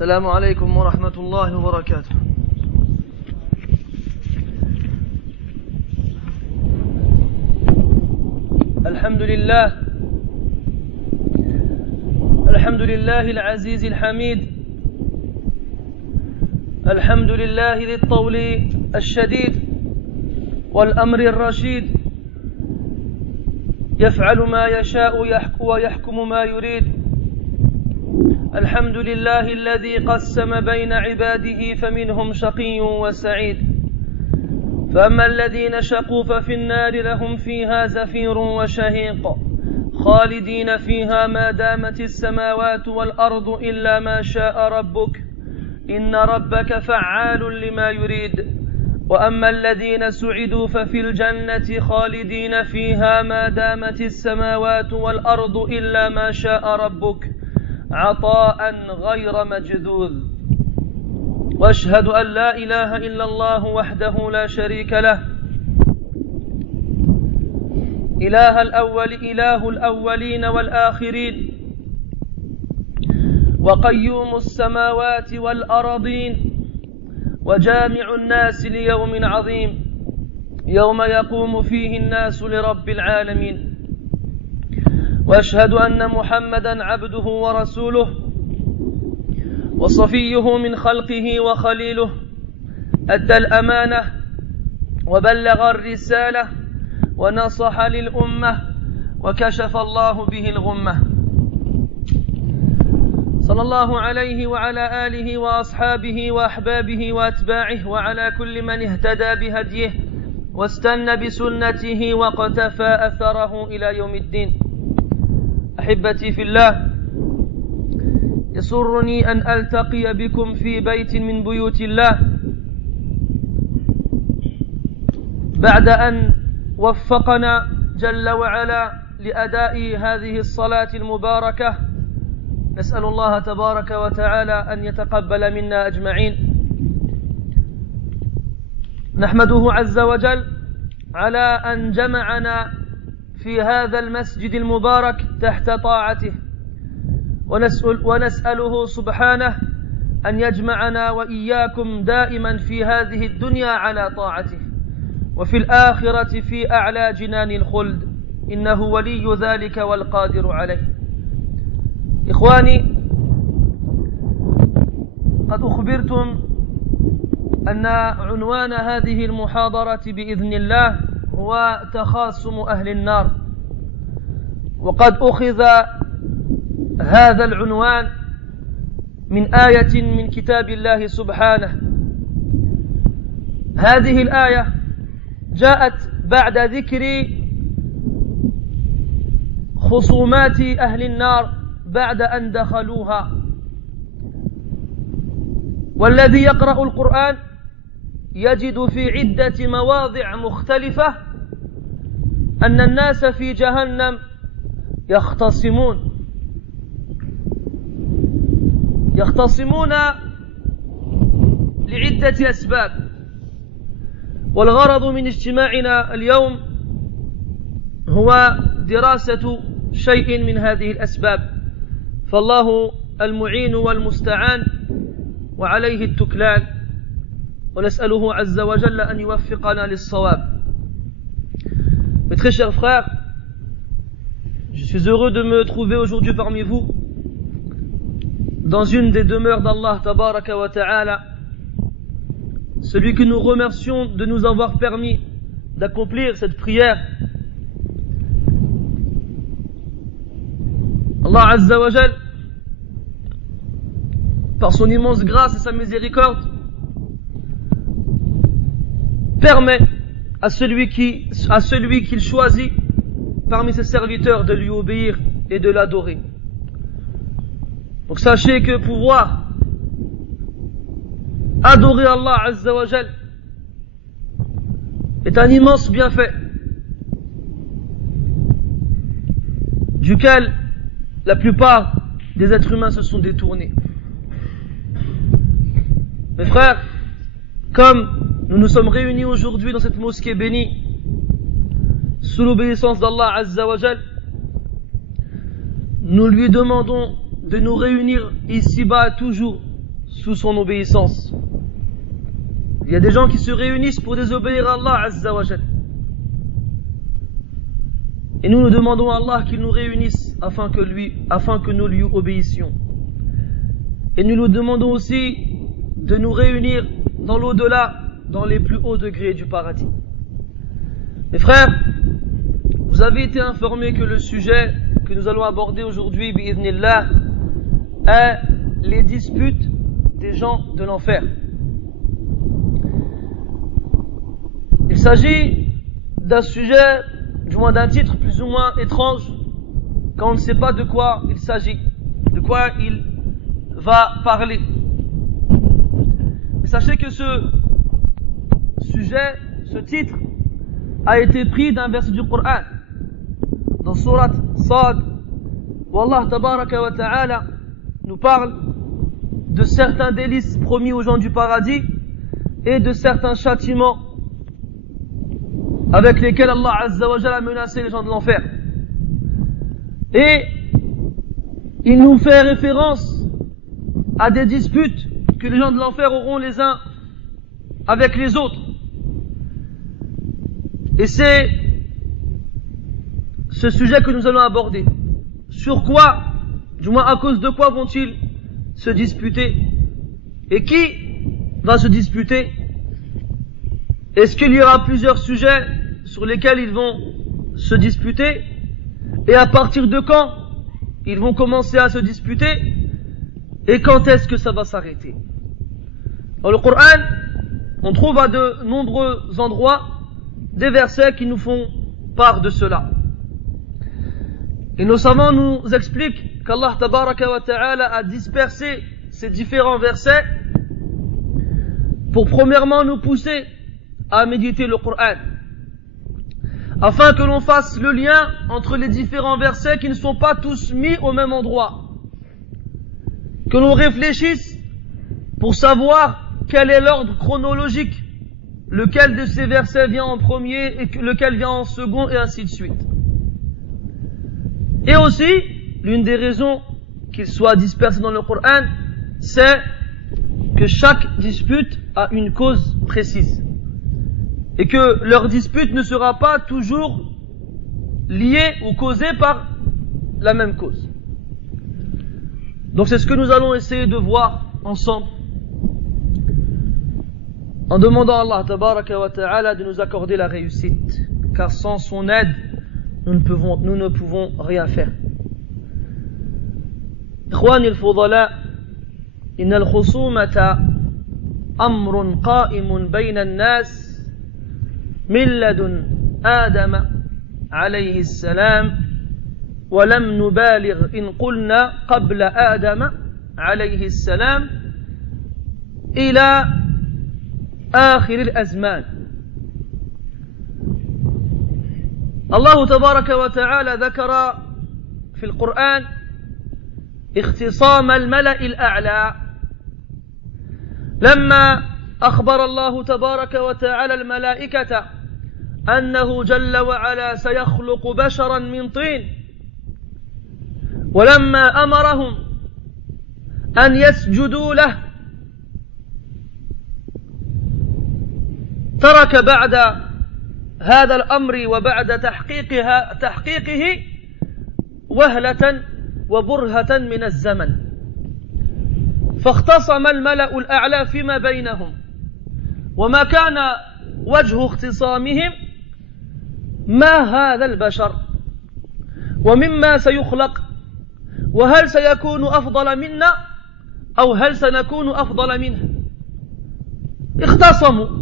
السلام عليكم ورحمة الله وبركاته. الحمد لله العزيز الحميد، الحمد لله ذي الطول الشديد والأمر الرشيد، يفعل ما يشاء ويحكم ما يريد. الحمد لله الذي قسم بين عباده فمنهم شقي وسعيد، فأما الذين شقوا ففي النار لهم فيها زفير وشهيق خالدين فيها ما دامت السماوات والأرض إلا ما شاء ربك إن ربك فعال لما يريد. وأما الذين سعدوا ففي الجنة خالدين فيها ما دامت السماوات والأرض إلا ما شاء ربك عطاء غير مجذوذ. وأشهد أن لا إله إلا الله وحده لا شريك له، إله الأولين والآخرين، وقيوم السماوات والأرضين، وجامع الناس ليوم عظيم يوم يقوم فيه الناس لرب العالمين. وأشهد أن محمدًا عبده ورسوله وصفيه من خلقه وخليله، أدى الأمانة وبلغ الرسالة ونصح للأمة وكشف الله به الغمة. صلى الله عليه وعلى آله وأصحابه وأحبابه وأتباعه وعلى كل من اهتدى بهديه واستنى بسنته وقتفى أثره إلى يوم الدين. أحبتي في الله، يسرني أن ألتقي بكم في بيت من بيوت الله بعد أن وفقنا جل وعلا لأداء هذه الصلاة المباركة. نسأل الله تبارك وتعالى أن يتقبل منا أجمعين. نحمده عز وجل على أن جمعنا في هذا المسجد المبارك تحت طاعته، ونسأله سبحانه أن يجمعنا وإياكم دائما في هذه الدنيا على طاعته، وفي الآخرة في أعلى جنان الخلد، إنه ولي ذلك والقادر عليه. إخواني، قد أخبرتم أن عنوان هذه المحاضرة بإذن الله هو تخاصم أهل النار، وقد أخذ هذا العنوان من آية من كتاب الله سبحانه. هذه الآية جاءت بعد ذكر خصومات أهل النار بعد أن دخلوها، والذي يقرأ القرآن يجد في عدة مواضع مختلفة أن الناس في جهنم يختصمون لعدة أسباب، والغرض من اجتماعنا اليوم هو دراسة شيء من هذه الأسباب، فالله المعين والمستعان وعليه التكلان، ونسأله عز وجل أن يوفقنا للصواب. Mes très chers frères, je suis heureux de me trouver aujourd'hui parmi vous dans une des demeures d'Allah Tabaraka wa Ta'ala, celui que nous remercions de nous avoir permis d'accomplir cette prière. Allah Azza wa Jal, par son immense grâce et sa miséricorde, permet à celui qu'il choisit parmi ses serviteurs de lui obéir et de l'adorer. Donc sachez que pouvoir adorer Allah Azza wa Jal est un immense bienfait duquel la plupart des êtres humains se sont détournés. Mes frères, comme nous nous sommes réunis aujourd'hui dans cette mosquée bénie sous l'obéissance d'Allah Azza wa Jal, nous lui demandons de nous réunir ici-bas toujours sous son obéissance. Il y a des gens qui se réunissent pour désobéir à Allah Azza wa Jal. Et nous demandons à Allah qu'il nous réunisse afin que nous lui obéissions. Et nous demandons aussi de nous réunir dans l'au-delà, dans les plus hauts degrés du paradis. Mes frères, vous avez été informés que le sujet que nous allons aborder aujourd'hui, bi'idhnillah, est les disputes des gens de l'enfer. Il s'agit d'un sujet, du moins d'un titre plus ou moins étrange, quand on ne sait pas de quoi il s'agit, de quoi il va parler. Mais sachez que ce sujet, ce titre, a été pris d'un verset du Coran, dans Surat Sad, où Allah Tabaraka wa Ta'ala nous parle de certains délices promis aux gens du paradis et de certains châtiments avec lesquels Allah Azza wa Jalla a menacé les gens de l'enfer. Et il nous fait référence à des disputes que les gens de l'enfer auront les uns avec les autres. Et c'est ce sujet que nous allons aborder. Sur quoi, du moins à cause de quoi vont-ils se disputer? Et qui va se disputer? Est-ce qu'il y aura plusieurs sujets sur lesquels ils vont se disputer? Et à partir de quand ils vont commencer à se disputer? Et quand est-ce que ça va s'arrêter? Dans le Coran, on trouve à de nombreux endroits des versets qui nous font part de cela. Et nos savants nous expliquent qu'Allah Tabaraka wa Ta'ala a dispersé ces différents versets pour premièrement nous pousser à méditer le Coran, afin que l'on fasse le lien entre les différents versets qui ne sont pas tous mis au même endroit, que l'on réfléchisse pour savoir quel est l'ordre chronologique, lequel de ces versets vient en premier et lequel vient en second, et ainsi de suite. Et aussi, l'une des raisons qu'ils soient dispersés dans le Coran, c'est que chaque dispute a une cause précise. Et que leur dispute ne sera pas toujours liée ou causée par la même cause. Donc c'est ce que nous allons essayer de voir ensemble, en demandant à Allah Tabaraka wa Ta'ala de nous accorder la réussite, car sans son aide, nous ne pouvons rien faire. إخواني الفضلاء إن الخصومة أمر قائم بين الناس من لدن آدم عليه السلام، ولم نبالغ إن قلنا قبل آدم عليه السلام إلى آخر الأزمان. الله تبارك وتعالى ذكر في القرآن اختصام الملأ الأعلى لما أخبر الله تبارك وتعالى الملائكة أنه جل وعلا سيخلق بشرا من طين، ولما أمرهم أن يسجدوا له ترك بعد هذا الأمر وبعد تحقيقه وهلة وبرهة من الزمن، فاختصم الملأ الأعلى فيما بينهم، وما كان وجه اختصامهم ما هذا البشر ومما سيخلق، وهل سيكون أفضل منا أو هل سنكون أفضل منه. اختصموا.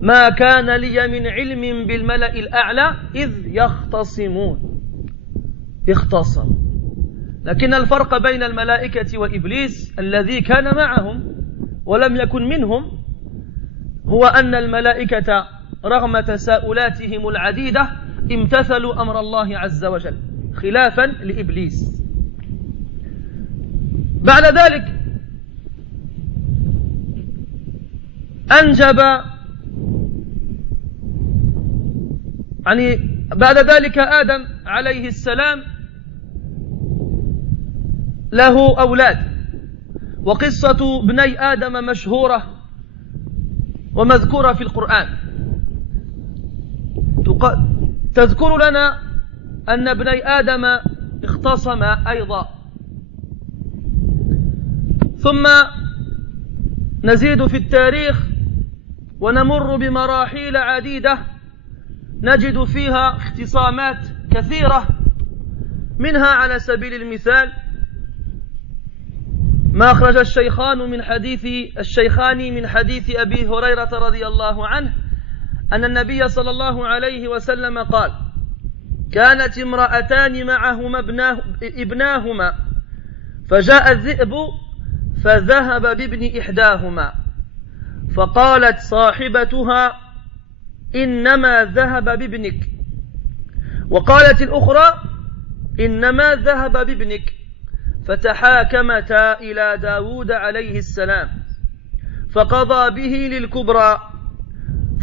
ما كان لي من علم بالملأ الأعلى إذ يختصمون. اختصموا. لكن الفرق بين الملائكة وإبليس الذي كان معهم ولم يكن منهم هو أن الملائكة رغم تساؤلاتهم العديدة امتثلوا أمر الله عز وجل خلافا لإبليس. بعد ذلك أنجب بعد ذلك آدم عليه السلام له أولاد، وقصة ابني آدم مشهورة ومذكورة في القرآن، تذكر لنا أن ابني آدم اختصما أيضا. ثم نزيد في التاريخ ونمر بمراحل عديدة نجد فيها اختصامات كثيرة، منها على سبيل المثال ما أخرج الشيخان من حديث أبي هريرة رضي الله عنه أن النبي صلى الله عليه وسلم قال: كانت امرأتان معهما ابناهما فجاء الذئب فذهب بابن إحداهما، فقالت صاحبتها: إنما ذهب بابنك، وقالت الأخرى: إنما ذهب بابنك، فتحاكمتا إلى داود عليه السلام فقضى به للكبرى،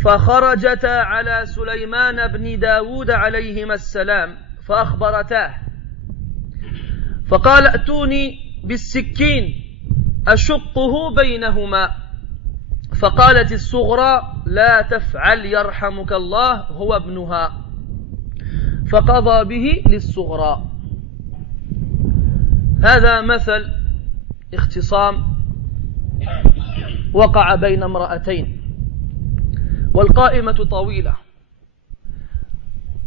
فخرجتا على سليمان بن داود عليهما السلام فأخبرتاه، فقال: ائتوني بالسكين أشقه بينهما، فقالت الصغرى: لا تفعل يرحمك الله، هو ابنها، فقضى به للصغرى. هذا مثل اختصام وقع بين امرأتين، والقائمة طويلة.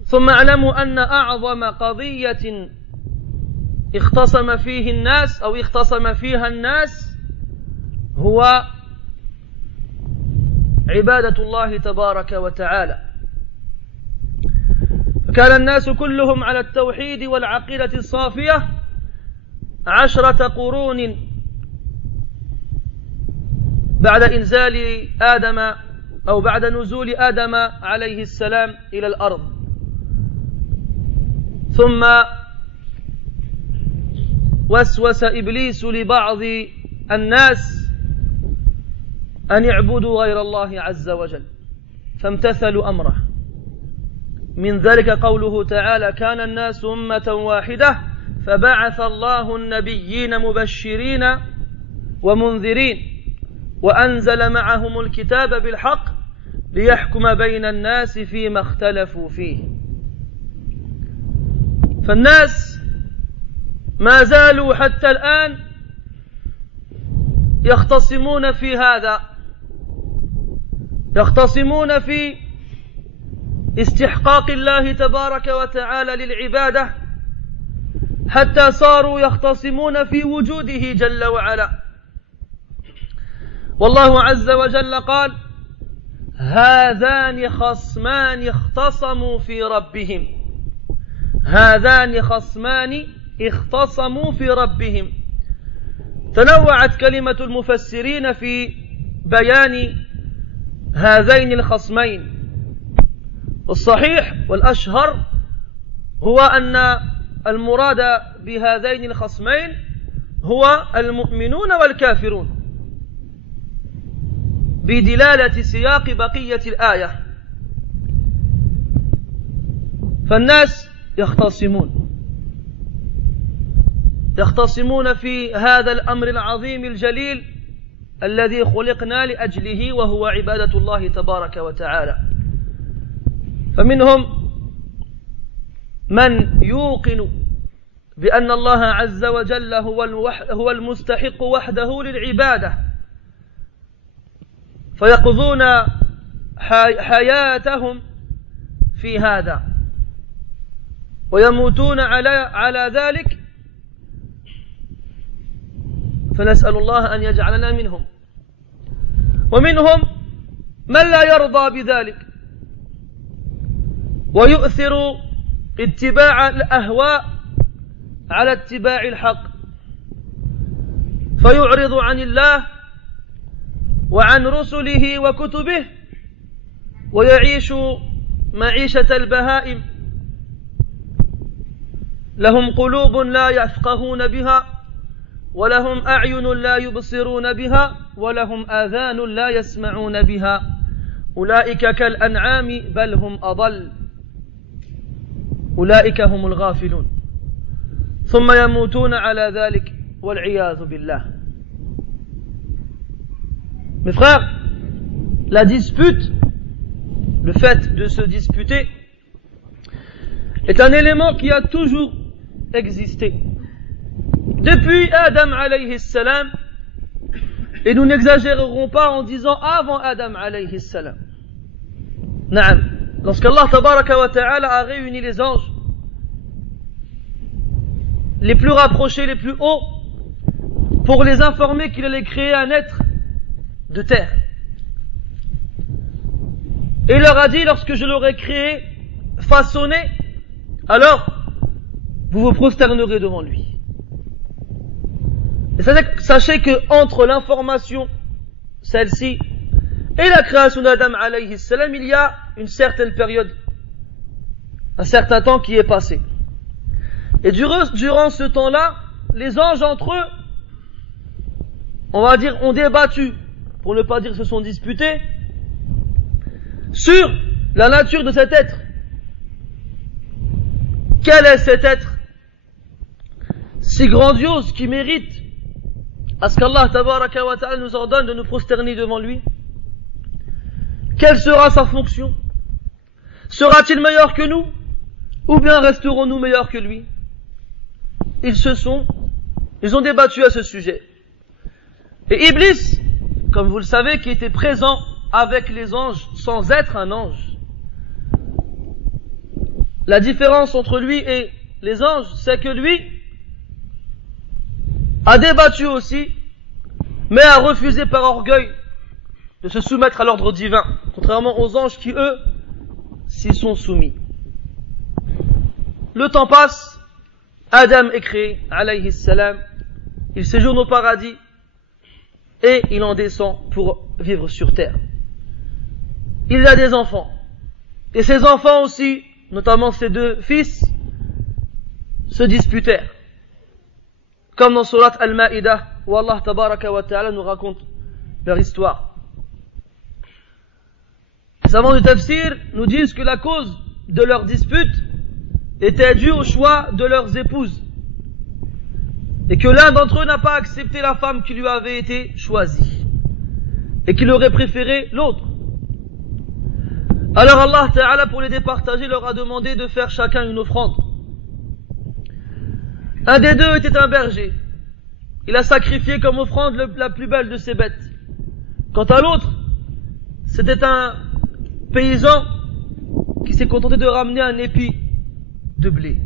ثم اعلموا أن أعظم قضية اختصم فيها الناس هو عبادة الله تبارك وتعالى. فكان الناس كلهم على التوحيد والعقيدة الصافية 10 قرون بعد إنزال آدم أو بعد نزول آدم عليه السلام إلى الأرض. ثم وسوس إبليس لبعض الناس أن يعبدوا غير الله عز وجل، فامتثلوا أمره. من ذلك قوله تعالى: كان الناس أمة واحدة فبعث الله النبيين مبشرين ومنذرين وأنزل معهم الكتاب بالحق ليحكم بين الناس فيما اختلفوا فيه. فالناس ما زالوا حتى الآن يختصمون في هذا، يختصمون في استحقاق الله تبارك وتعالى للعبادة، حتى صاروا يختصمون في وجوده جل وعلا. والله عز وجل قال: هذان خصمان اختصموا في ربهم، هذان خصمان اختصموا في ربهم. تنوعت كلمة المفسرين في بيان هذين الخصمين، والصحيح والأشهر هو أن المراد بهذين الخصمين هو المؤمنون والكافرون، بدلالة سياق بقية الآية. فالناس يختصمون في هذا الأمر العظيم الجليل الذي خلقنا لأجله، وهو عبادة الله تبارك وتعالى. فمنهم من يوقن بأن الله عز وجل هو المستحق وحده للعبادة، فيقضون حياتهم في هذا ويموتون على ذلك، فنسأل الله أن يجعلنا منهم. ومنهم من لا يرضى بذلك ويؤثر اتباع الأهواء على اتباع الحق، فيعرض عن الله وعن رسله وكتبه ويعيش معيشة البهائم. لهم قلوب لا يفقهون بها، ولهم أعين لا يبصرون بها، ولهم آذان لا يسمعون بها، أولئك كالأنعام بل هم أضل، أولئك هم الغافلون. ثم يموتون على ذلك والعياذ بالله. Mes frères, la dispute, le fait de se disputer, est un élément qui a toujours existé. Depuis Adam alayhi salam, et nous n'exagérerons pas en disant avant Adam alayhi salam. Naam. Lorsqu'Allah tabaraka wa ta'ala a réuni les anges, les plus rapprochés, les plus hauts, pour les informer qu'il allait créer un être de terre. Et il leur a dit, lorsque je l'aurai créé, façonné, alors vous vous prosternerez devant lui. Et sachez que entre l'information, celle-ci, et la création d'Adam alayhi salam, il y a une certaine période, un certain temps qui est passé. Et durant ce temps-là, les anges entre eux, on va dire, ont débattu, pour ne pas dire se sont disputés, sur la nature de cet être. Quel est cet être si grandiose qui mérite à ce qu'Allah tabaraka wa ta'ala nous ordonne de nous prosterner devant lui? Quelle sera sa fonction? Sera-t-il meilleur que nous? Ou bien resterons-nous meilleurs que lui? Ils ont débattu à ce sujet. Et Iblis, comme vous le savez, qui était présent avec les anges sans être un ange. La différence entre lui et les anges, c'est que lui a débattu aussi, mais a refusé par orgueil de se soumettre à l'ordre divin, contrairement aux anges qui, eux, s'y sont soumis. Le temps passe, Adam est créé, alayhi salam, il séjourne au paradis, et il en descend pour vivre sur terre. Il a des enfants, et ses enfants aussi, notamment ses deux fils, se disputèrent. Comme dans Surat Al-Ma'idah, où Allah tabaraka wa ta'ala nous raconte leur histoire. Les savants du tafsir nous disent que la cause de leur dispute était due au choix de leurs épouses. Et que l'un d'entre eux n'a pas accepté la femme qui lui avait été choisie. Et qu'il aurait préféré l'autre. Alors Allah Ta'ala, pour les départager, leur a demandé de faire chacun une offrande. Un des deux était un berger. Il a sacrifié comme offrande la plus belle de ses bêtes. Quant à l'autre, c'était un paysan qui s'est contenté de ramener un épi de blé.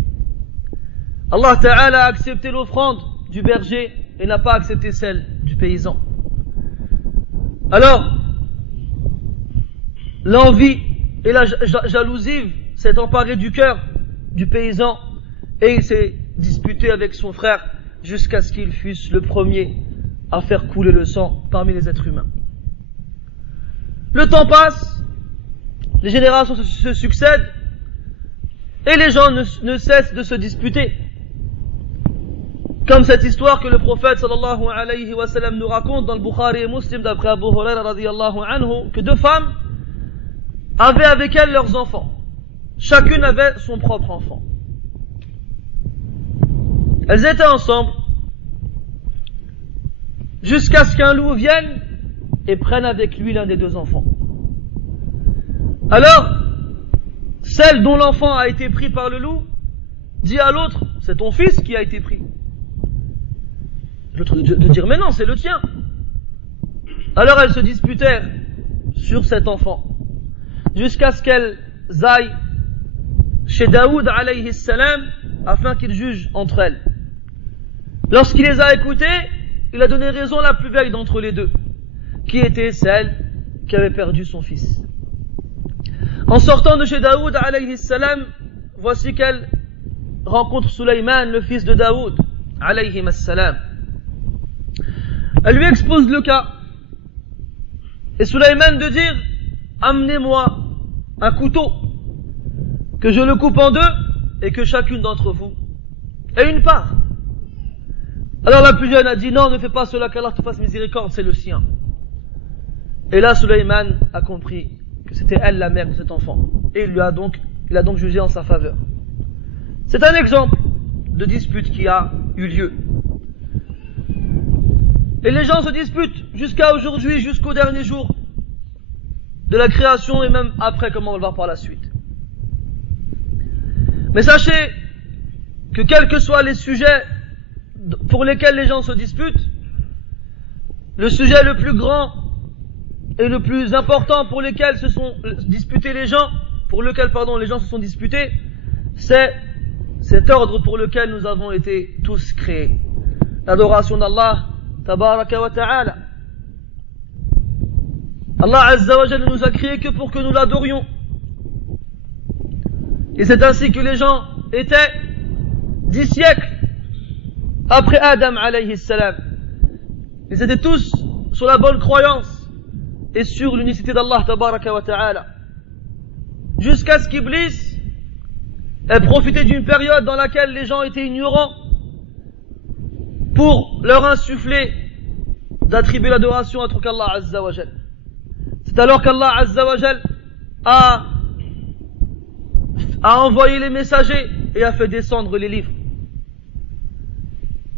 Allah Ta'ala a accepté l'offrande du berger et n'a pas accepté celle du paysan. Alors, l'envie et la jalousie s'est emparée du cœur du paysan et il s'est disputé avec son frère jusqu'à ce qu'il fût le premier à faire couler le sang parmi les êtres humains. Le temps passe, les générations se succèdent et les gens ne cessent de se disputer. Comme cette histoire que le prophète sallallahu alayhi wa sallam nous raconte dans le Bukhari et Muslim d'après Abu Huraira radiyallahu anhu, que deux femmes avaient avec elles leurs enfants. Chacune avait son propre enfant. Elles étaient ensemble jusqu'à ce qu'un loup vienne et prenne avec lui l'un des deux enfants. Alors, celle dont l'enfant a été pris par le loup dit à l'autre, c'est ton fils qui a été pris. L'autre de dire, mais non, c'est le tien. Alors elles se disputèrent sur cet enfant, jusqu'à ce qu'elles aillent chez Daoud alayhi salam, afin qu'il juge entre elles. Lorsqu'il les a écoutées, il a donné raison à la plus vieille d'entre les deux, qui était celle qui avait perdu son fils. En sortant de chez Daoud alayhi salam, voici qu'elle rencontre Sulayman, le fils de Daoud alayhi salam. Elle lui expose le cas. Et Sulayman de dire, amenez-moi un couteau, que je le coupe en deux, et que chacune d'entre vous ait une part. Alors la plus jeune a dit, non, ne fais pas cela, qu'Allah te fasse miséricorde, c'est le sien. Et là, Sulayman a compris que c'était elle la mère de cet enfant. Et il a donc jugé en sa faveur. C'est un exemple de dispute qui a eu lieu. Et les gens se disputent jusqu'à aujourd'hui, jusqu'au dernier jour de la création et même après, comme on va le voir par la suite. Mais sachez que quels que soient les sujets pour lesquels les gens se disputent, le sujet le plus grand et le plus important pour lequel se sont disputés les gens, les gens se sont disputés, c'est cet ordre pour lequel nous avons été tous créés. L'adoration d'Allah, tabaraka wa ta'ala. Allah Azza wa Jalla ne nous a créés que pour que nous l'adorions. Et c'est ainsi que les gens étaient 10 siècles après Adam alayhi salam. Ils étaient tous sur la bonne croyance et sur l'unicité d'Allah tabaraka wa ta'ala. Jusqu'à ce qu'Iblis ait profité d'une période dans laquelle les gens étaient ignorants pour leur insuffler d'attribuer l'adoration à autre qu'Allah Azza wa Jal. C'est alors qu'Allah Azza wa Jal a envoyé les messagers et a fait descendre les livres.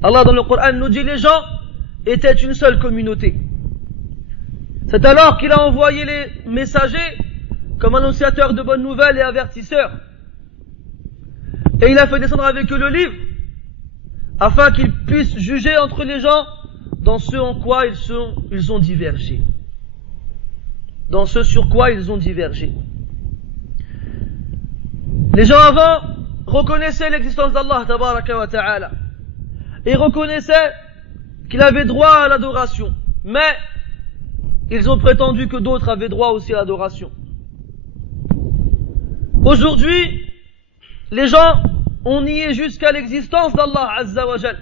Allah dans le Coran nous dit les gens étaient une seule communauté. C'est alors qu'il a envoyé les messagers comme annonciateurs de bonnes nouvelles et avertisseurs. Et il a fait descendre avec eux le livre afin qu'ils puissent juger entre les gens dans ce en quoi ils ont divergé. Dans ce sur quoi ils ont divergé. Les gens avant reconnaissaient l'existence d'Allah tabaraka wa ta'ala et reconnaissaient qu'il avait droit à l'adoration, mais ils ont prétendu que d'autres avaient droit aussi à l'adoration. Aujourd'hui, les gens ont nié jusqu'à l'existence d'Allah Azza wa Jal.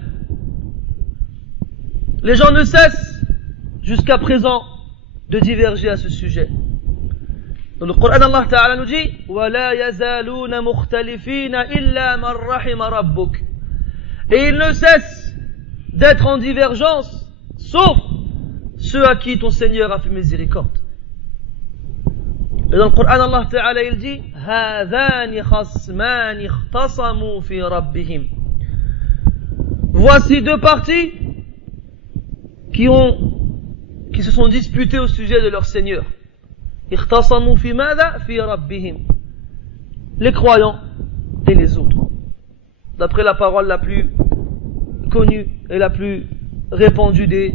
Les gens ne cessent jusqu'à présent de diverger à ce sujet. Dans le Coran, Allah Ta'ala nous dit وَلَا يَزَالُونَ مُخْتَلِفِينَ إِلَّا مَنْ رَحِمَ رَبُّكَ. Et ils ne cessent d'être en divergence, sauf ceux à qui ton Seigneur a fait miséricorde. Et dans le Coran, Allah Ta'ala il dit هَذَانِ خَصْمَانِ اخْتَصَمُوا فِي رَبِّهِمْ. Voici deux parties qui se sont disputés au sujet de leur Seigneur. اخْتَصَمُوا فِي مَاذَا فِي رَبِّهِمْ. Les croyants et les autres. D'après la parole la plus connue et la plus répandue des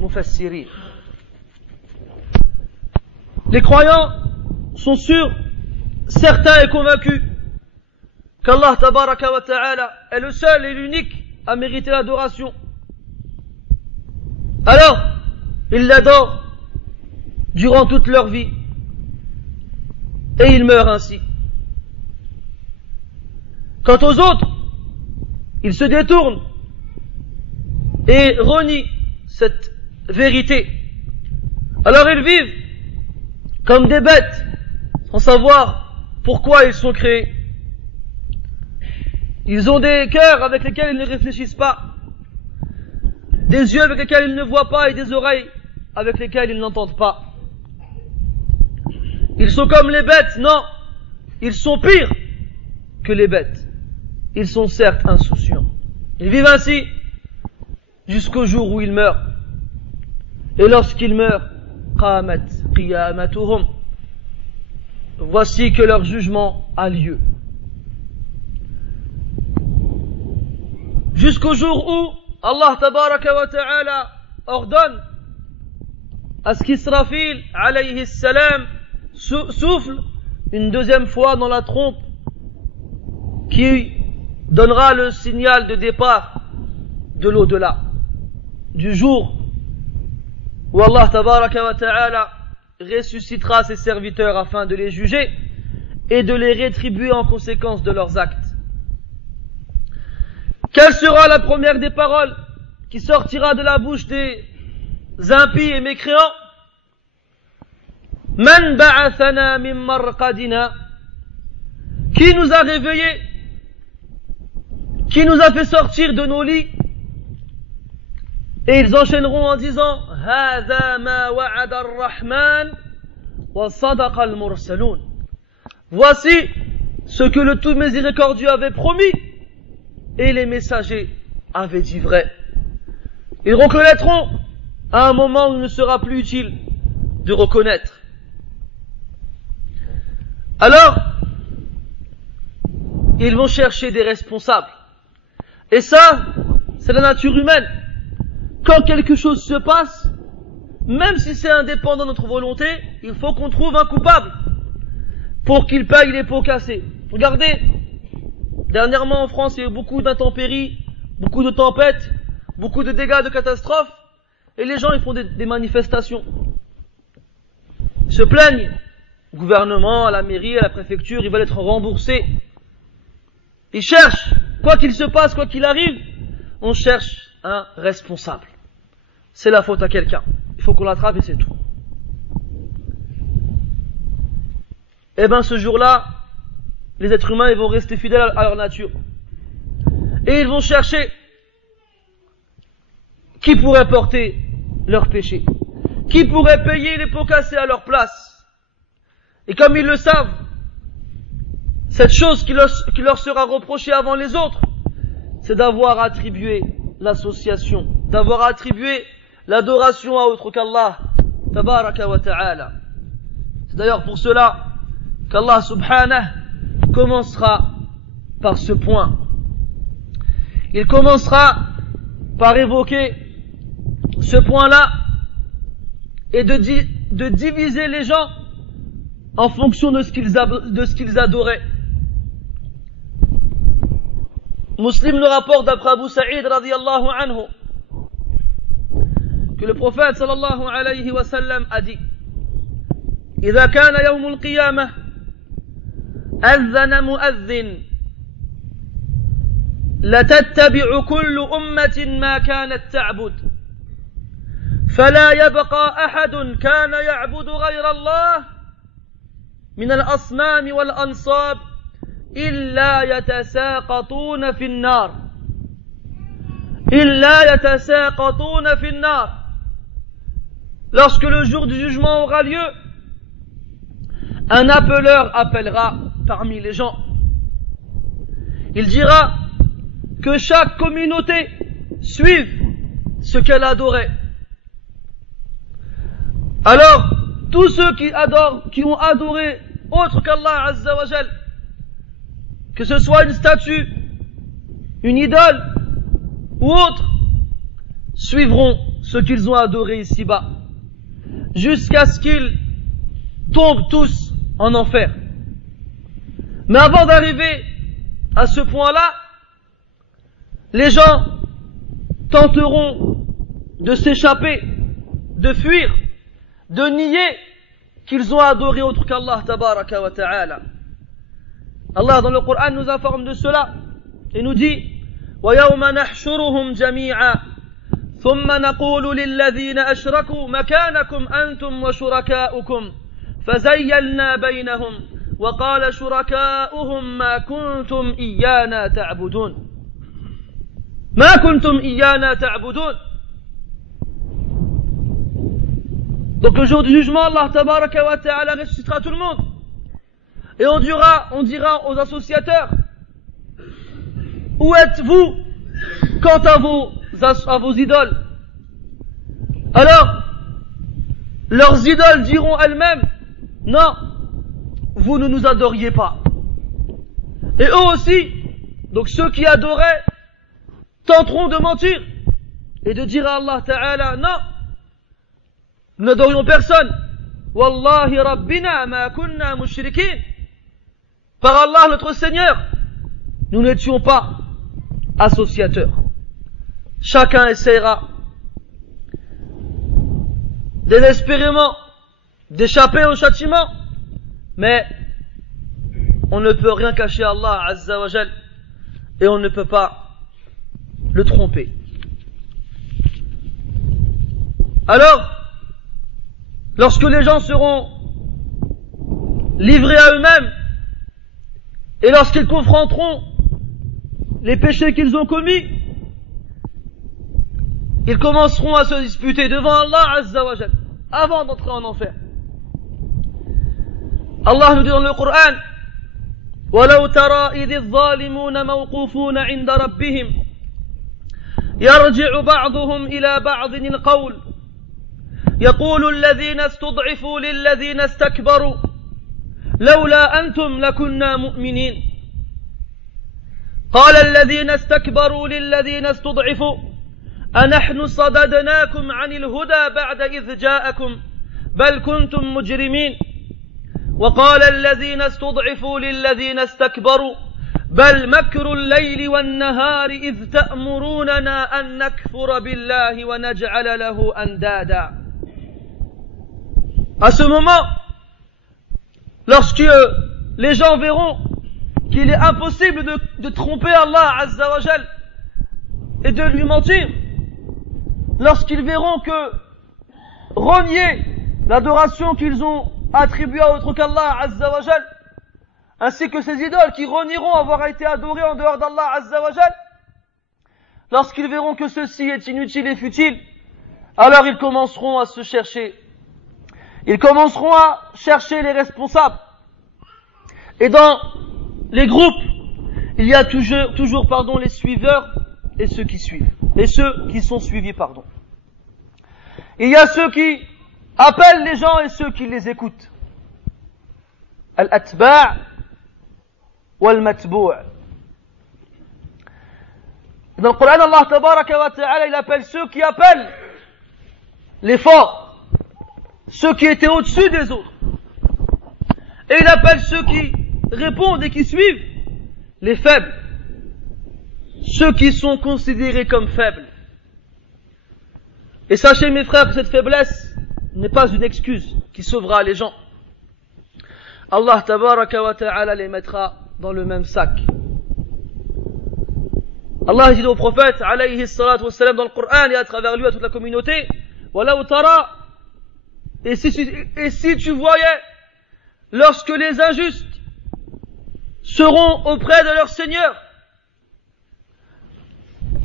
mufassirin. Les croyants sont sûrs, certains et convaincus qu'Allah tabaraka wa ta'ala est le seul et l'unique à mériter l'adoration. Alors, ils l'adorent durant toute leur vie et ils meurent ainsi. Quant aux autres, ils se détournent et renient cette vérité. Alors ils vivent comme des bêtes sans savoir pourquoi ils sont créés. Ils ont des cœurs avec lesquels ils ne réfléchissent pas, des yeux avec lesquels ils ne voient pas et des oreilles avec lesquelles ils n'entendent pas. Ils sont comme les bêtes, non, ils sont pires que les bêtes. Ils sont certes insouciants. Ils vivent ainsi jusqu'au jour où ils meurent. Et lorsqu'ils meurent, qamat qiyamatuhum. Voici que leur jugement a lieu. Jusqu'au jour où Allah tabaraka wa ta'ala ordonne à ce qu'Israfil alayhi salam souffle une deuxième fois dans la trompe qui donnera le signal de départ de l'au-delà, du jour où Allah tabaraka wa ta'ala ressuscitera ses serviteurs afin de les juger et de les rétribuer en conséquence de leurs actes. Quelle sera la première des paroles qui sortira de la bouche des impies et mécréants? Man ba'athana min marqadina. Qui nous a réveillés? Qui nous a fait sortir de nos lits? Et ils enchaîneront en disant Hada ma wa'ada ar-Rahman wa sadaqa al-mursalun. Voici ce que le tout miséricordieux avait promis et les messagers avaient dit vrai. Ils reconnaîtront à un moment où il ne sera plus utile de reconnaître. Alors, ils vont chercher des responsables. Et ça, c'est la nature humaine. Quand quelque chose se passe, même si c'est indépendant de notre volonté, il faut qu'on trouve un coupable pour qu'il paye les pots cassés. Regardez, dernièrement en France, il y a eu beaucoup d'intempéries, beaucoup de tempêtes, beaucoup de dégâts, de catastrophes, et les gens ils font des manifestations. Ils se plaignent. Au gouvernement, à la mairie, à la préfecture, ils veulent être remboursés. Ils cherchent, quoi qu'il se passe, quoi qu'il arrive, on cherche un responsable. C'est la faute à quelqu'un. Il faut qu'on l'attrape et c'est tout. Eh bien, ce jour-là, les êtres humains, ils vont rester fidèles à leur nature. Et ils vont chercher qui pourrait porter leur péché, qui pourrait payer les pots cassés à leur place. Et comme ils le savent, cette chose qui leur sera reprochée avant les autres, c'est d'avoir attribué l'association, d'avoir attribué l'adoration à autre qu'Allah, tabaraka wa ta'ala. C'est d'ailleurs pour cela qu'Allah subhanahu commencera par ce point. Il commencera par évoquer ce point-là et de diviser les gens en fonction de ce qu'ils adoraient. Muslim nous rapporte d'après Abu Sa'id radiyallahu anhu que le prophète sallallahu alayhi wa sallam a dit: إذا كان يوم القيامة أذن مؤذن لتتبع كل أمة ما كانت تعبد فلا يبقى أحد كان يعبد غير الله من الأصنام والأنصاب إلا يتساقطون في النار Lorsque le jour du jugement aura lieu, un appeleur appellera parmi les gens. Il dira que chaque communauté suive ce qu'elle adorait. Alors, tous ceux qui ont adoré autre qu'Allah Azza wa Jal, que ce soit une statue, une idole ou autre, suivront ce qu'ils ont adoré ici-bas, jusqu'à ce qu'ils tombent tous en enfer. Mais avant d'arriver à ce point-là, les gens tenteront de s'échapper, de fuir, de nier qu'ils ont adoré autre qu'Allah tabaraka wa ta'ala. Allah dans le Coran nous informe de cela et nous dit: وَيَوْمَ نَحْشُرُهُمْ جَمِيعًا ثُمَّ نَقُولُ لِلَّذِينَ أَشْرَكُوا مَكَانَكُمْ أَنْتُمْ وَشُرَكَاؤُكُمْ فَزَيَّلْنَا بَيْنَهُمْ وَقَالَ شُرَكَاؤُهُمْ مَا كُنْتُمْ إِيَّانَا تَعْبُدُونَ ما كنتم إيانا تعبدون. Donc le jour du jugement, Allah tabaraka wa ta'ala ressuscitera tout le monde. Et on dira aux associateurs: où êtes-vous quant à vos idoles? Alors, leurs idoles diront elles-mêmes: non, vous ne nous adoriez pas. Et eux aussi, donc ceux qui adoraient, tenteront de mentir et de dire à Allah Ta'ala: non, nous n'adorions personne. Wallahi Rabbina ma kunna mushrikin. Par Allah notre Seigneur, nous n'étions pas associateurs. Chacun essaiera désespérément d'échapper au châtiment, mais on ne peut rien cacher à Allah Azza wa Jal et on ne peut pas le tromper. Alors, lorsque les gens seront livrés à eux-mêmes et lorsqu'ils confronteront les péchés qu'ils ont commis, ils commenceront à se disputer devant Allah Azza wa Jal avant d'entrer en enfer. Allah nous dit dans le Coran: وَلَوْ تَرَى إِذِ الظَّالِمُونَ مَوْقُوفُونَ عِنْدَ رَبِّهِمْ يرجع بعضهم إلى بعض القول يقول الذين استضعفوا للذين استكبروا لولا أنتم لكنا مؤمنين قال الذين استكبروا للذين استضعفوا أنحن صددناكم عن الهدى بعد إذ جاءكم بل كنتم مجرمين وقال الذين استضعفوا للذين استكبروا بل مكر الليل والنهار إذ تأمروننا أن نكفر بالله ونجعل له أندادا. À ce moment, lorsque les gens verront qu'il est impossible de tromper Allah Azza wa Jal et de lui mentir, lorsqu'ils verront que renier l'adoration qu'ils ont attribuée à autre qu'Allah Azza wa Jal, ainsi que ces idoles qui renieront avoir été adorées en dehors d'Allah Azza wa Jal, lorsqu'ils verront que ceci est inutile et futile, alors ils commenceront à se chercher. Ils commenceront à chercher les responsables. Et dans les groupes, il y a toujours les suiveurs et ceux qui suivent. Et ceux qui sont suivis, pardon. Il y a ceux qui appellent les gens et ceux qui les écoutent. Al-atba' wal-matbu'. Dans le Coran, Allah tabaraka wa ta'ala, il appelle ceux qui appellent les forts, ceux qui étaient au-dessus des autres. Et il appelle ceux qui répondent et qui suivent les faibles, ceux qui sont considérés comme faibles. Et sachez mes frères que cette faiblesse n'est pas une excuse qui sauvera les gens. Allah tabaraka wa ta'ala les mettra dans le même sac. Allah dit au prophète alayhi salatu wassalam dans le Coran et à travers lui à toute la communauté, Walaw tara, et si tu voyais lorsque les injustes seront auprès de leur Seigneur,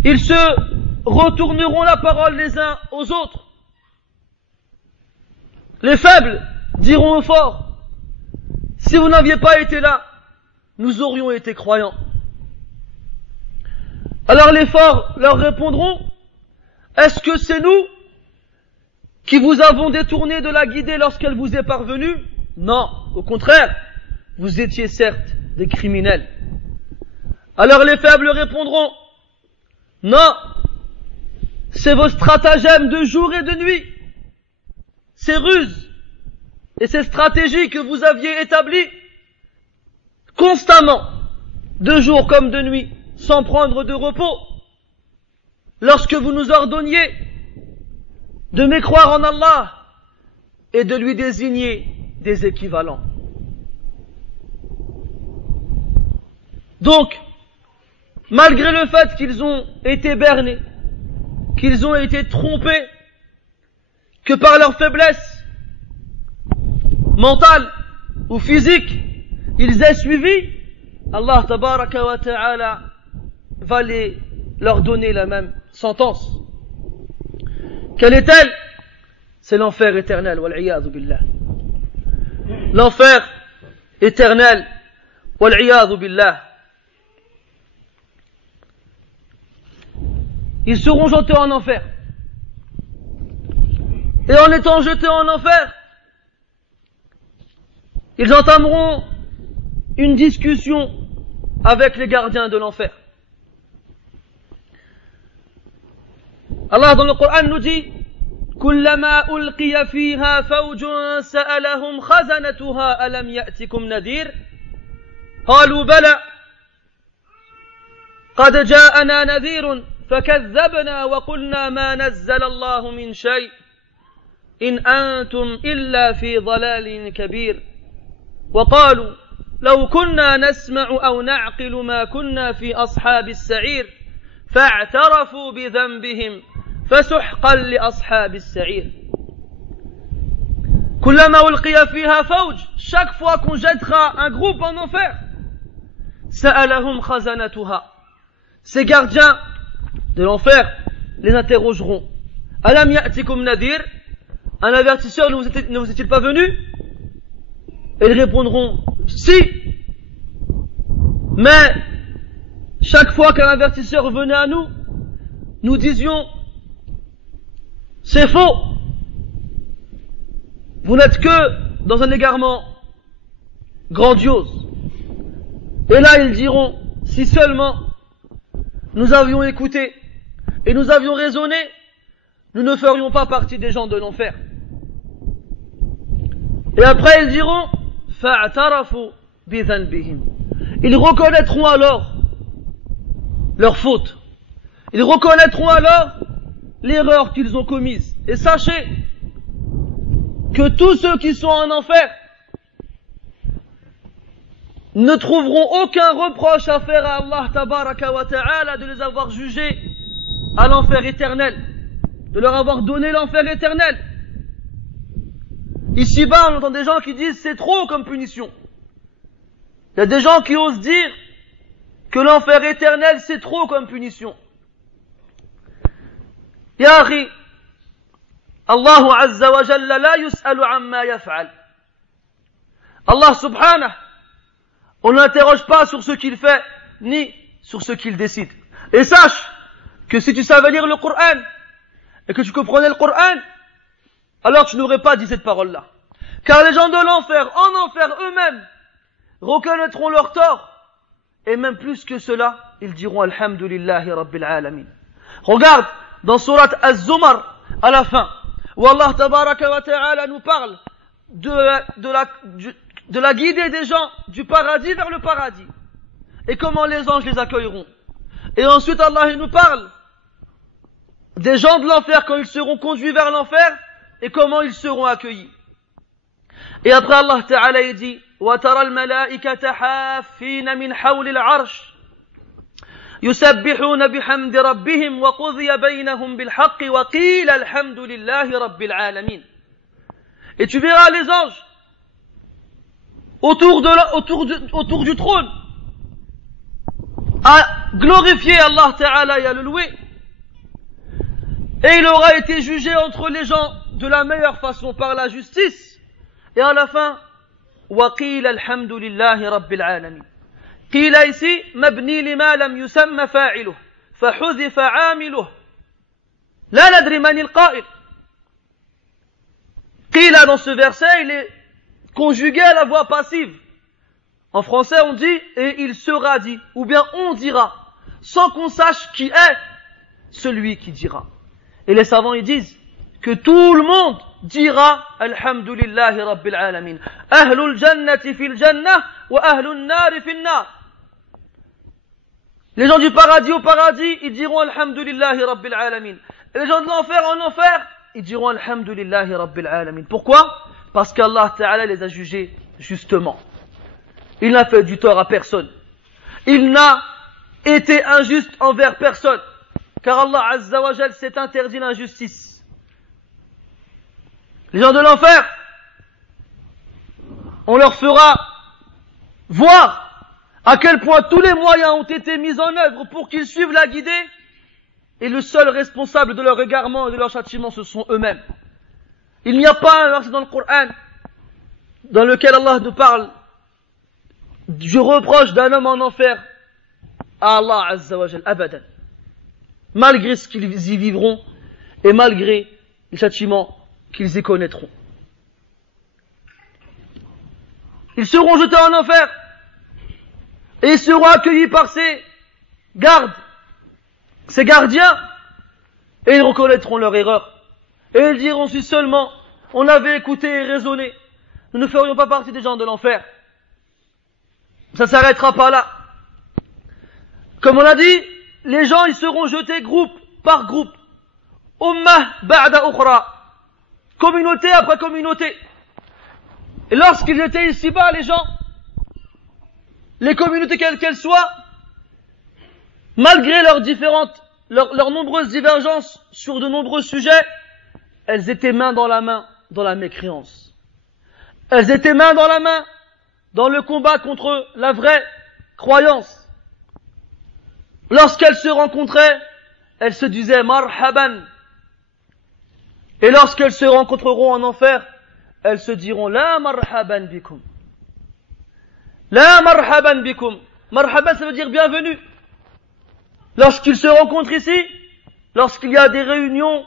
ils se retourneront la parole les uns aux autres. Les faibles diront aux forts, si vous n'aviez pas été là, nous aurions été croyants. Alors les forts leur répondront, est-ce que c'est nous qui vous avons détourné de la guidée lorsqu'elle vous est parvenue? Non, au contraire, vous étiez certes des criminels. Alors les faibles répondront, non, c'est vos stratagèmes de jour et de nuit, ces ruses et ces stratégies que vous aviez établies constamment, de jour comme de nuit, sans prendre de repos, lorsque vous nous ordonniez de mécroire en Allah et de lui désigner des équivalents. Donc, malgré le fait qu'ils ont été bernés, qu'ils ont été trompés, que par leur faiblesse mentale ou physique, ils aient suivi, Allah tabaraka wa ta'ala va leur donner la même sentence. Quelle est-elle? C'est l'enfer éternel, wal-'iyadhu billah. L'enfer éternel, wal-'iyadhu billah. Ils seront jetés en enfer. Et en étant jetés en enfer, ils entameront une discussion avec les gardiens de l'enfer. Allah dans le Coran nous dit كلما ألقي فيها فوج سألهم خزنتها ألم يأتكم نذير قالوا بلى قد جاءنا نذير فكذبنا وقلنا ما نزل الله من شيء إن أنتم إلا في ضلال كبير وقالوا لو كنا نسمع أو نعقل ما كنا في أصحاب السعير فاعترفوا بذنبهم فسحقا لأصحاب السعير. كلما ألقي فيها فوج, chaque fois qu'on jettera un groupe en enfer, سألهم خزنتها, ces gardiens de l'enfer les interrogeront. ألم يأتكم نذير, un avertisseur ne vous est-il pas venu? Et ils répondront si, mais chaque fois qu'un avertisseur venait à nous, nous disions c'est faux, vous n'êtes que dans un égarement grandiose. Et là, ils diront, si seulement nous avions écouté et nous avions raisonné, nous ne ferions pas partie des gens de l'enfer. Et après, ils diront, fa'atarafu bi dhanbihim. Ils reconnaîtront alors leur faute. Ils reconnaîtront alors l'erreur qu'ils ont commise. Et sachez que tous ceux qui sont en enfer ne trouveront aucun reproche à faire à Allah tabaraka wa ta'ala de les avoir jugés à l'enfer éternel, de leur avoir donné l'enfer éternel. Ici-bas, on entend des gens qui disent c'est trop comme punition. Il y a des gens qui osent dire que l'enfer éternel c'est trop comme punition. Ya akhi, Allahu azza wa jalla la yus'alu amma yaf'al. Allah subhanahu, on n'interroge pas sur ce qu'il fait, ni sur ce qu'il décide. Et sache que si tu savais lire le Coran, et que tu comprenais le Coran, alors tu n'aurais pas dit cette parole-là. Car les gens de l'enfer, en enfer eux-mêmes, reconnaîtront leur tort, et même plus que cela, ils diront Alhamdulillahi Rabbil Alamin. Regarde, dans Surat Az-Zumar, à la fin, où Allah tabaraka wa ta'ala nous parle de la guidée des gens du paradis vers le paradis, et comment les anges les accueilleront. Et ensuite Allah il nous parle des gens de l'enfer quand ils seront conduits vers l'enfer, et comment ils seront accueillis. Et après Allah Ta'ala il dit وَتَرَى الْمَلَائِكَةَ حَافِّينَ مِنْ حَوْلِ الْعَرْشِ يُسَبِّحُونَ بِحَمْدِ رَبِّهِمْ وَقُضِيَ بَيْنَهُمْ بِالْحَقِّ وَقِيلَ الْحَمْدُ لِلَّهِ رَبِّ الْعَالَمِينَ. Et tu verras les anges autour du trône à glorifier Allah Ta'ala et à le louer. Et il aura été jugé entre les gens de la meilleure façon par la justice. Et à la fin, وَقِيلَ الْحَمْدُ لِلَّهِ رَبِّ الْعَالَمِينَ. قِيلَ ici, مَبْنِي لِمَا لَمْ يُسَمَّ فَاعِلُهُ فَحُذِفَ عَامِلُهُ لَا نَدْرِ مَنِ الْقَائِلِ. قِيلَ dans ce verset, il est conjugué à la voix passive. En français, on dit « et il sera dit » ou bien « on dira » sans qu'on sache qui est celui qui dira. Et les savants ils disent que tout le monde dira Alhamdulillahi Rabbil Alamin. Ahlul jannati fil jannah wa ahlun nari fil nar. Les gens du paradis au paradis, ils diront Alhamdulillahi Rabbil Alamin. Et les gens de l'enfer en enfer, ils diront Alhamdulillahi Rabbil Alamin. Pourquoi? Parce qu'Allah Ta'ala les a jugés justement. Il n'a fait du tort à personne. Il n'a été injuste envers personne. Car Allah Azza wa Jal s'est interdit l'injustice. Les gens de l'enfer, on leur fera voir à quel point tous les moyens ont été mis en œuvre pour qu'ils suivent la guidée, et le seul responsable de leur égarement et de leur châtiment, ce sont eux-mêmes. Il n'y a pas un verset dans le Coran dans lequel Allah nous parle du reproche d'un homme en enfer à Allah Azza wa Jal, abadan. Malgré ce qu'ils y vivront et malgré les châtiments qu'ils y connaîtront. Ils seront jetés en enfer et ils seront accueillis par ces gardes, ces gardiens, et ils reconnaîtront leur erreur. Et ils diront si seulement on avait écouté et raisonné, nous ne ferions pas partie des gens de l'enfer. Ça s'arrêtera pas là. Comme on l'a dit, les gens ils seront jetés groupe par groupe. Ummah ba'da ukhra. Communauté après communauté. Et lorsqu'ils étaient ici-bas, les gens, les communautés quelles qu'elles soient, malgré leurs nombreuses divergences sur de nombreux sujets, elles étaient main dans la mécréance. Elles étaient main dans la main dans le combat contre la vraie croyance. Lorsqu'elles se rencontraient, elles se disaient marhaban. Et lorsqu'elles se rencontreront en enfer, elles se diront la marhaban bikum. La marhaban bikum. Marhaban, ça veut dire bienvenue. Lorsqu'ils se rencontrent ici, lorsqu'il y a des réunions,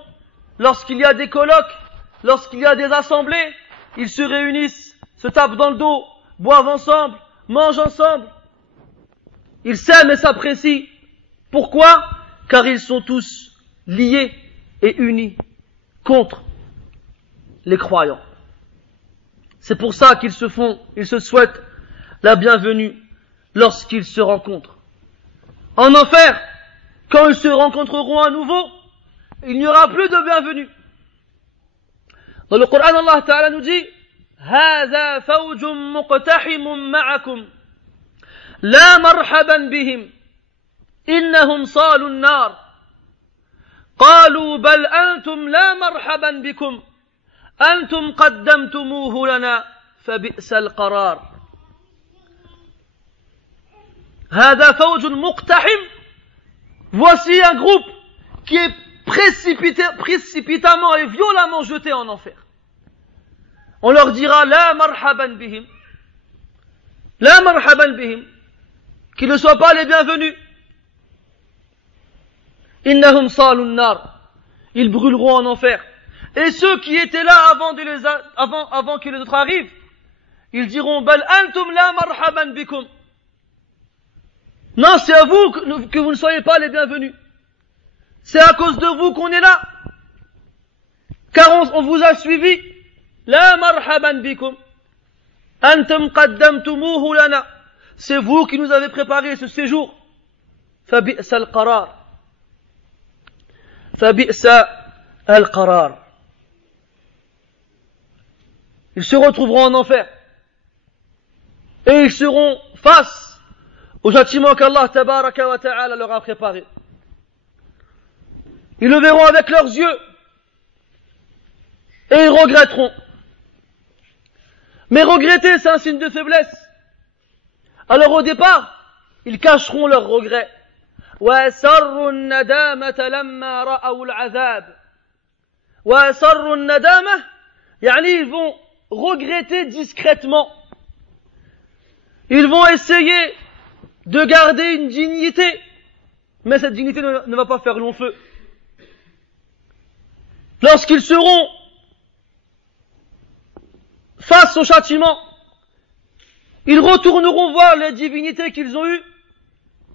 lorsqu'il y a des colloques, lorsqu'il y a des assemblées, ils se réunissent, se tapent dans le dos, boivent ensemble, mangent ensemble. Ils s'aiment et s'apprécient. Pourquoi? Car ils sont tous liés et unis contre les croyants. C'est pour ça qu'ils se souhaitent la bienvenue lorsqu'ils se rencontrent. En enfer, quand ils se rencontreront à nouveau, il n'y aura plus de bienvenue. Dans le Coran, Allah Ta'ala nous dit هذا فوج مقتحم معكم لا مرحبا بهم إنهم صالوا النار قالوا بل أنتم لا مرحبا بكم أنتم قدمتموه لنا فبئس القرار هذا فوج مقتحم. Voici un groupe qui est précipitamment et violemment jeté en enfer. On leur dira la marhaban bihim, la marhaban bihim, qu'ils ne soient pas les bienvenus. Innahum salun nar, ils brûleront en enfer. Et ceux qui étaient là avant que les autres arrivent, ils diront bal antum la marhaban bikum. Non, c'est à vous que vous ne soyez pas les bienvenus. C'est à cause de vous qu'on est là. Car on vous a suivi. La marhaban bikum. Antum qaddamtumuhu lana. C'est vous qui nous avez préparé ce séjour. Fabi'sa al-qarar. Fabi'sa al-qarar. Ils se retrouveront en enfer. Et ils seront face au châtiment qu'Allah tabaraka wa ta'ala leur a préparé. Ils le verront avec leurs yeux et ils regretteront. Mais regretter, c'est un signe de faiblesse. Alors au départ, ils cacheront leurs regrets. وَأَسَرُّوا النَّدَامَةَ لَمَّا رَأَوُا الْعَذَابَ وَأَسَرُّوا النَّدَامَةَ يعني ils vont regretter discrètement. Ils vont essayer de garder une dignité, mais cette dignité ne va pas faire long feu. Lorsqu'ils seront face au châtiment, ils retourneront voir les divinités qu'ils ont eues,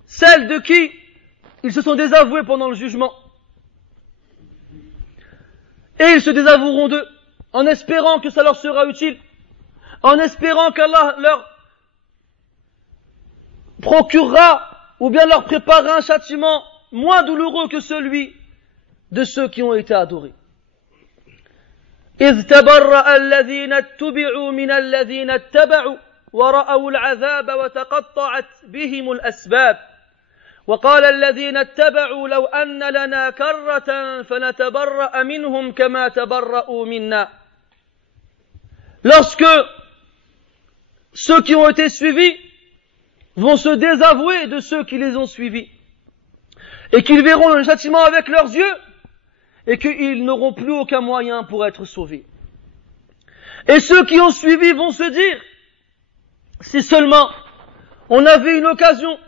celles de qui ils se sont désavoués pendant le jugement. Et ils se désavoueront d'eux, en espérant que ça leur sera utile, en espérant qu'Allah leur procurera ou bien leur préparera un châtiment moins douloureux que celui de ceux qui ont été adorés. إذ تبرأ الذين اتبعوا من الذين اتبعوا ورأوا العذاب وتقطعت بهم الأسباب وقال الذين اتبعوا لو أن لنا كرة فنتبرأ منهم كما تبرأوا منا. Lorsque ceux qui ont été suivis vont se désavouer de ceux qui les ont suivis et qu'ils verront le châtiment avec leurs yeux et qu'ils n'auront plus aucun moyen pour être sauvés. Et ceux qui ont suivi vont se dire, si seulement on avait une occasion,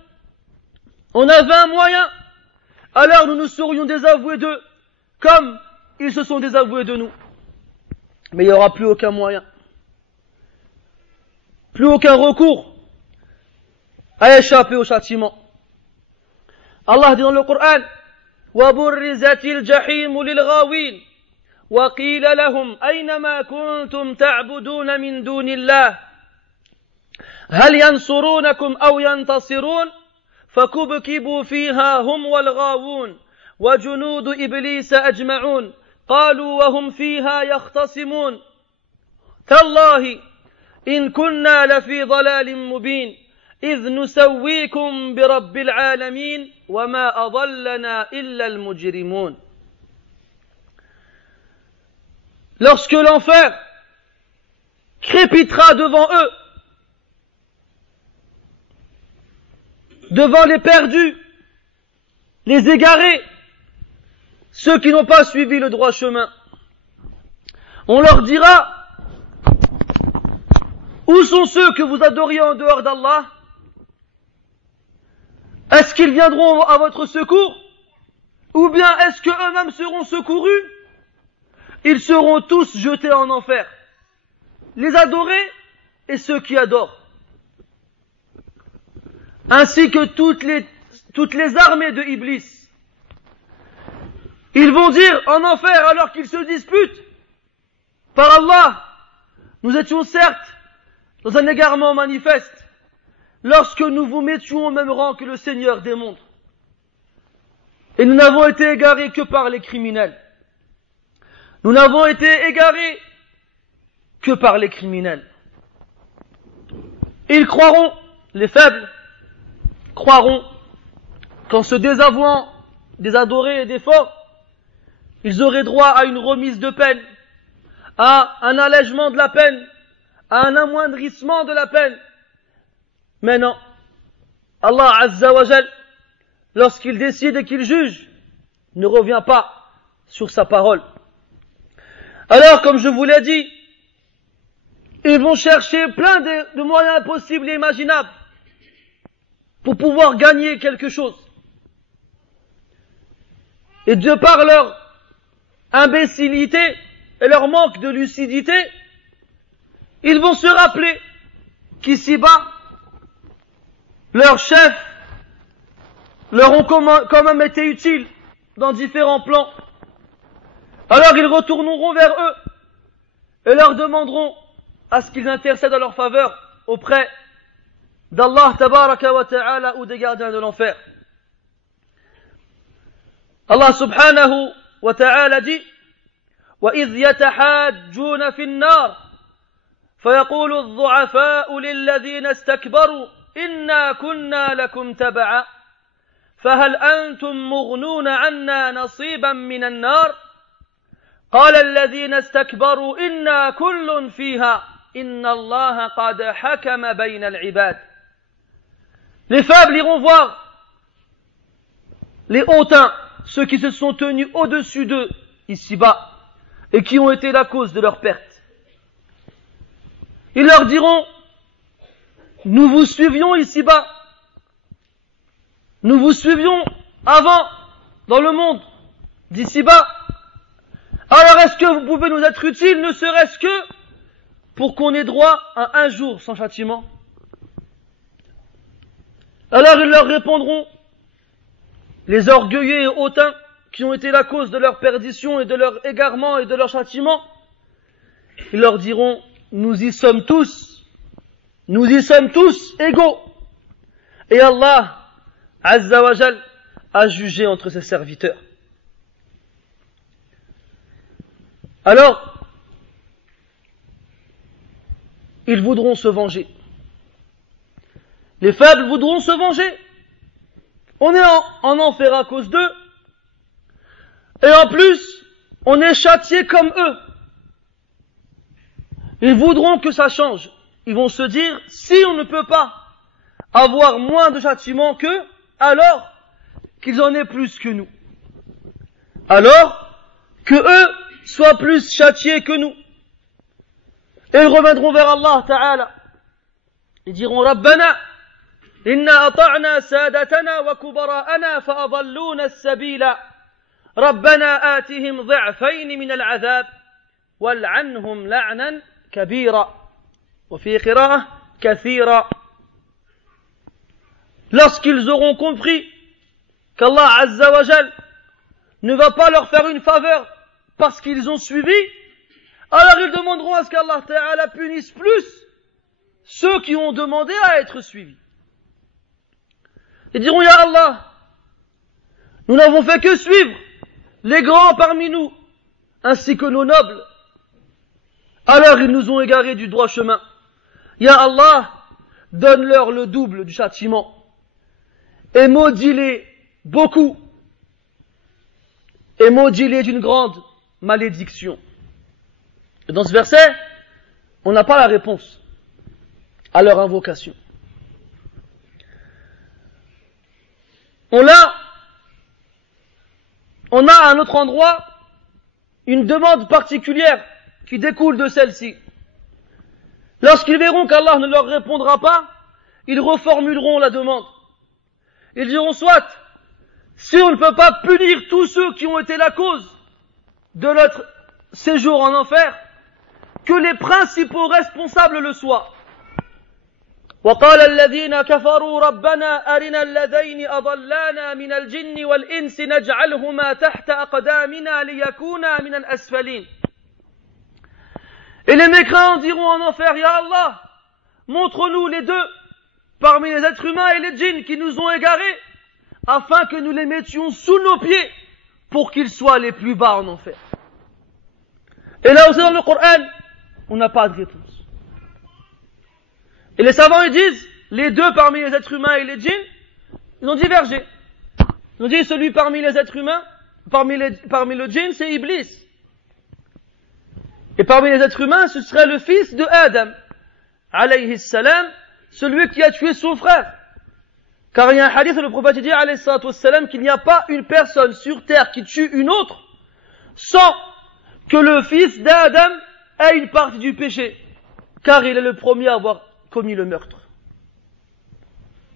on avait un moyen, alors nous nous serions désavoués d'eux, comme ils se sont désavoués de nous. Mais il n'y aura plus aucun moyen, plus aucun recours à échapper au châtiment. Allah dit dans le Coran, وَبُرِّزَتِ الْجَحِيمُ لِلْغَاوِينَ وَقِيلَ لَهُمْ أَيْنَمَا كُنْتُمْ تَعْبُدُونَ مِنْ دُونِ اللَّهِ هَلْ يَنْصُرُونَكُمْ أَوْ يَنْتَصِرُونَ فَكُبْكِبُوا فِيهَا هُمْ وَالْغَاوُونَ وَجُنُودُ إِبْلِيسَ أَجْمَعُونَ قَالُوا وَهُمْ فِيهَا يَخْتَصِمُونَ تَاللَّهِ إِنْ كُنَّا لَفِي ضَلَالٍ مُبِينٍ إِذْ نُسَوِّيكُمْ بِرَبِّ الْعَالَمِينَ وَمَا أَضَلَّنَا إِلَّا الْمُجْرِمُونَ. Lorsque l'enfer crépitera devant eux, devant les perdus, les égarés, ceux qui n'ont pas suivi le droit chemin, on leur dira, où sont ceux que vous adoriez en dehors d'Allah? Est-ce qu'ils viendront à votre secours? Ou bien est-ce qu'eux-mêmes seront secourus? Ils seront tous jetés en enfer. les adorés et ceux qui adorent. Ainsi que toutes les armées de Iblis. Ils vont dire en enfer alors qu'ils se disputent. Par Allah, nous étions certes dans un égarement manifeste lorsque nous vous mettions au même rang que le Seigneur des mondes. Et nous n'avons été égarés que par les criminels. Nous n'avons été égarés que par les criminels. Ils croiront, les faibles, croiront qu'en se désavouant des adorés et des forts, ils auraient droit à une remise de peine, à un allègement de la peine, à un amoindrissement de la peine. Mais non, Allah Azza wa Jal, lorsqu'il décide et qu'il juge, ne revient pas sur sa parole. Alors, comme je vous l'ai dit, ils vont chercher plein de moyens possibles et imaginables pour pouvoir gagner quelque chose. Et de par leur imbécilité et leur manque de lucidité, ils vont se rappeler qu'ici-bas, leurs chefs leur ont quand même été utiles dans différents plans. Alors ils retourneront vers eux et leur demanderont à ce qu'ils intercèdent en leur faveur auprès d'Allah tabaraka wa ta'ala ou des gardiens de l'enfer. Allah subhanahu wa ta'ala dit وَإِذْ يَتَحَاجُّونَ فِي النَّارِ فَيَقُولُ الضُّعَفَاءُ لِلَّذِينَ اسْتَكْبَرُوا إِنَّا كُنَّا لَكُمْ تَبَعًا فَهَلْ أَنْتُمْ مُغْنُونَ عَنَّا نَصِيبًا مِنَ النَّارِ قال الذين استكبروا إنا كل فيها إن الله قد حكم بين العباد. Les faibles iront voir les hautains, ceux qui se sont tenus au-dessus d'eux ici-bas et qui ont été la cause de leur perte. Ils leur diront: nous vous suivions ici-bas, nous vous suivions avant dans le monde d'ici-bas. Alors est-ce que vous pouvez nous être utiles, ne serait-ce que pour qu'on ait droit à un jour sans châtiment? Alors ils leur répondront, les orgueilleux et hautains qui ont été la cause de leur perdition et de leur égarement et de leur châtiment, ils leur diront: nous y sommes tous égaux. Et Allah Azza wa Jal a jugé entre ses serviteurs. Alors, ils voudront se venger. Les faibles voudront se venger. On est en enfer à cause d'eux. Et en plus, on est châtié comme eux. Ils voudront que ça change. Ils vont se dire, si on ne peut pas avoir moins de châtiment qu'eux, alors qu'ils en aient plus que nous. Alors que eux soient plus châtiés que nous. Et ils reviendront vers Allah Ta'ala. Ils diront: Rabbana, inna ata'na sadatana wa kubara'ana fa'adalluna as-sabila. Rabbana atihim dhi'fayn min al-'adhab wal'anhum la'nan kabira. Wa fi qira'ah kathira. Lorsqu'ils auront compris qu'Allah Azza wa Jal ne va pas leur faire une faveur parce qu'ils ont suivi, alors ils demanderont à ce qu'Allah Ta'ala punisse plus ceux qui ont demandé à être suivis. Ils diront: Ya Allah, nous n'avons fait que suivre les grands parmi nous, ainsi que nos nobles. Alors ils nous ont égarés du droit chemin. Ya Allah, donne-leur le double du châtiment et maudis-les beaucoup et maudis-les d'une grande malédiction. Et dans ce verset, on n'a pas la réponse à leur invocation. On a à un autre endroit une demande particulière qui découle de celle-ci. Lorsqu'ils verront qu'Allah ne leur répondra pas, ils reformuleront la demande. Ils diront: soit, si on ne peut pas punir tous ceux qui ont été la cause de notre séjour en enfer, que les principaux responsables le soient. وقال الذين كفروا ربنا أرنا الذين أضلانا من الجن والإنس نجعلهما تحت أقدامنا ليكونا من الأسفلين. Et les mécréants diront en enfer, Ya Allah, montre-nous les deux parmi les êtres humains et les djinns qui nous ont égarés, afin que nous les mettions sous nos pieds pour qu'ils soient les plus bas en enfer. Et là aussi dans le Coran, on n'a pas de réponse. Et les savants ils disent, les deux parmi les êtres humains et les djinns, ils ont divergé. Ils ont dit celui parmi les êtres humains, parmi le djinn, c'est Iblis. Et parmi les êtres humains, ce serait le fils de Adam, alayhi salam, celui qui a tué son frère. Car il y a un hadith où le prophète dit, alayhi salam, qu'il n'y a pas une personne sur terre qui tue une autre, sans que le fils d'Adam ait une partie du péché. Car il est le premier à avoir commis le meurtre.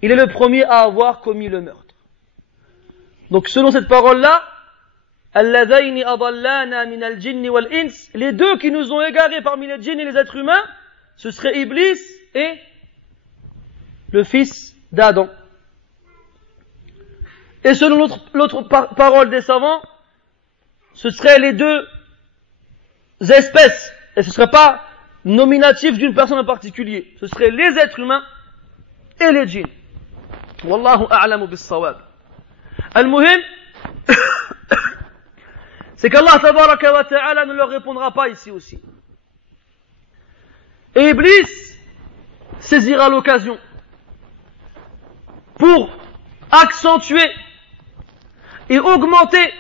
Il est le premier à avoir commis le meurtre. Donc selon cette parole-là, les deux qui nous ont égarés parmi les djinns et les êtres humains, ce serait Iblis et le fils d'Adam. Et selon l'autre parole des savants, ce seraient les deux espèces. Et ce ne serait pas nominatif d'une personne en particulier. Ce seraient les êtres humains et les djinns. Wallahu a'lamu bis-sawab. Al-muhim, c'est qu'Allah tabaraka wa ta'ala ne leur répondra pas ici aussi. Et Iblis saisira l'occasion pour accentuer et augmenter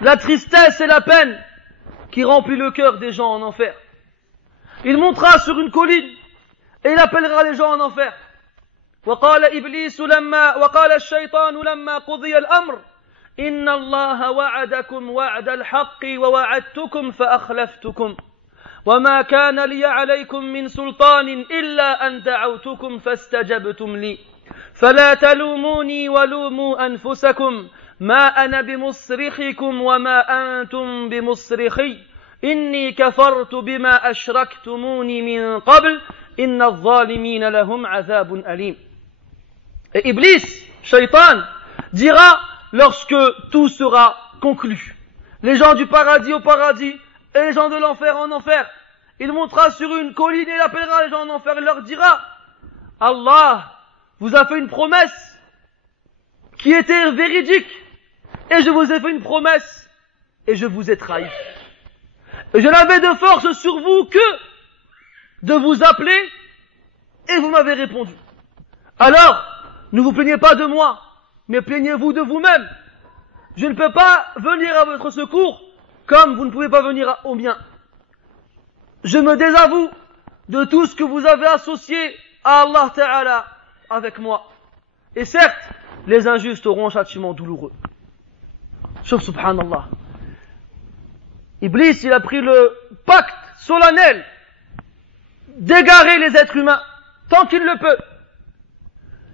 la tristesse et la peine qui remplit le cœur des gens en enfer. Il montera sur une colline et il appellera les gens en enfer. وقال الشيطان لما قضي الأمر إن الله وعدكم وعد الحق ووعدتكم فأخلفتكم وما كان لي عليكم من سلطان إلا أن دعوتكم فاستجبتم لي فلا تلوموني ولوموا أنفسكم ما أنا بمصرخكم وما أنتم بمصرخي إني كفرت بما أشركتموني من قبل إن الظالمين لهم عذاب أليم. Et Iblis, Shaitan, dira lorsque tout sera conclu, les gens du paradis au paradis et les gens de l'enfer en enfer, il montera sur une colline et il appellera les gens en enfer et leur dira, Allah vous a fait une promesse qui était véridique et je vous ai fait une promesse et je vous ai trahi. Et je n'avais de force sur vous que de vous appeler et vous m'avez répondu. Alors, ne vous plaignez pas de moi, mais plaignez-vous de vous-même. Je ne peux pas venir à votre secours comme vous ne pouvez pas venir au mien. Je me désavoue de tout ce que vous avez associé à Allah Ta'ala avec moi. Et certes, les injustes auront un châtiment douloureux. Sauf subhanallah. Iblis, il a pris le pacte solennel d'égarer les êtres humains tant qu'il le peut.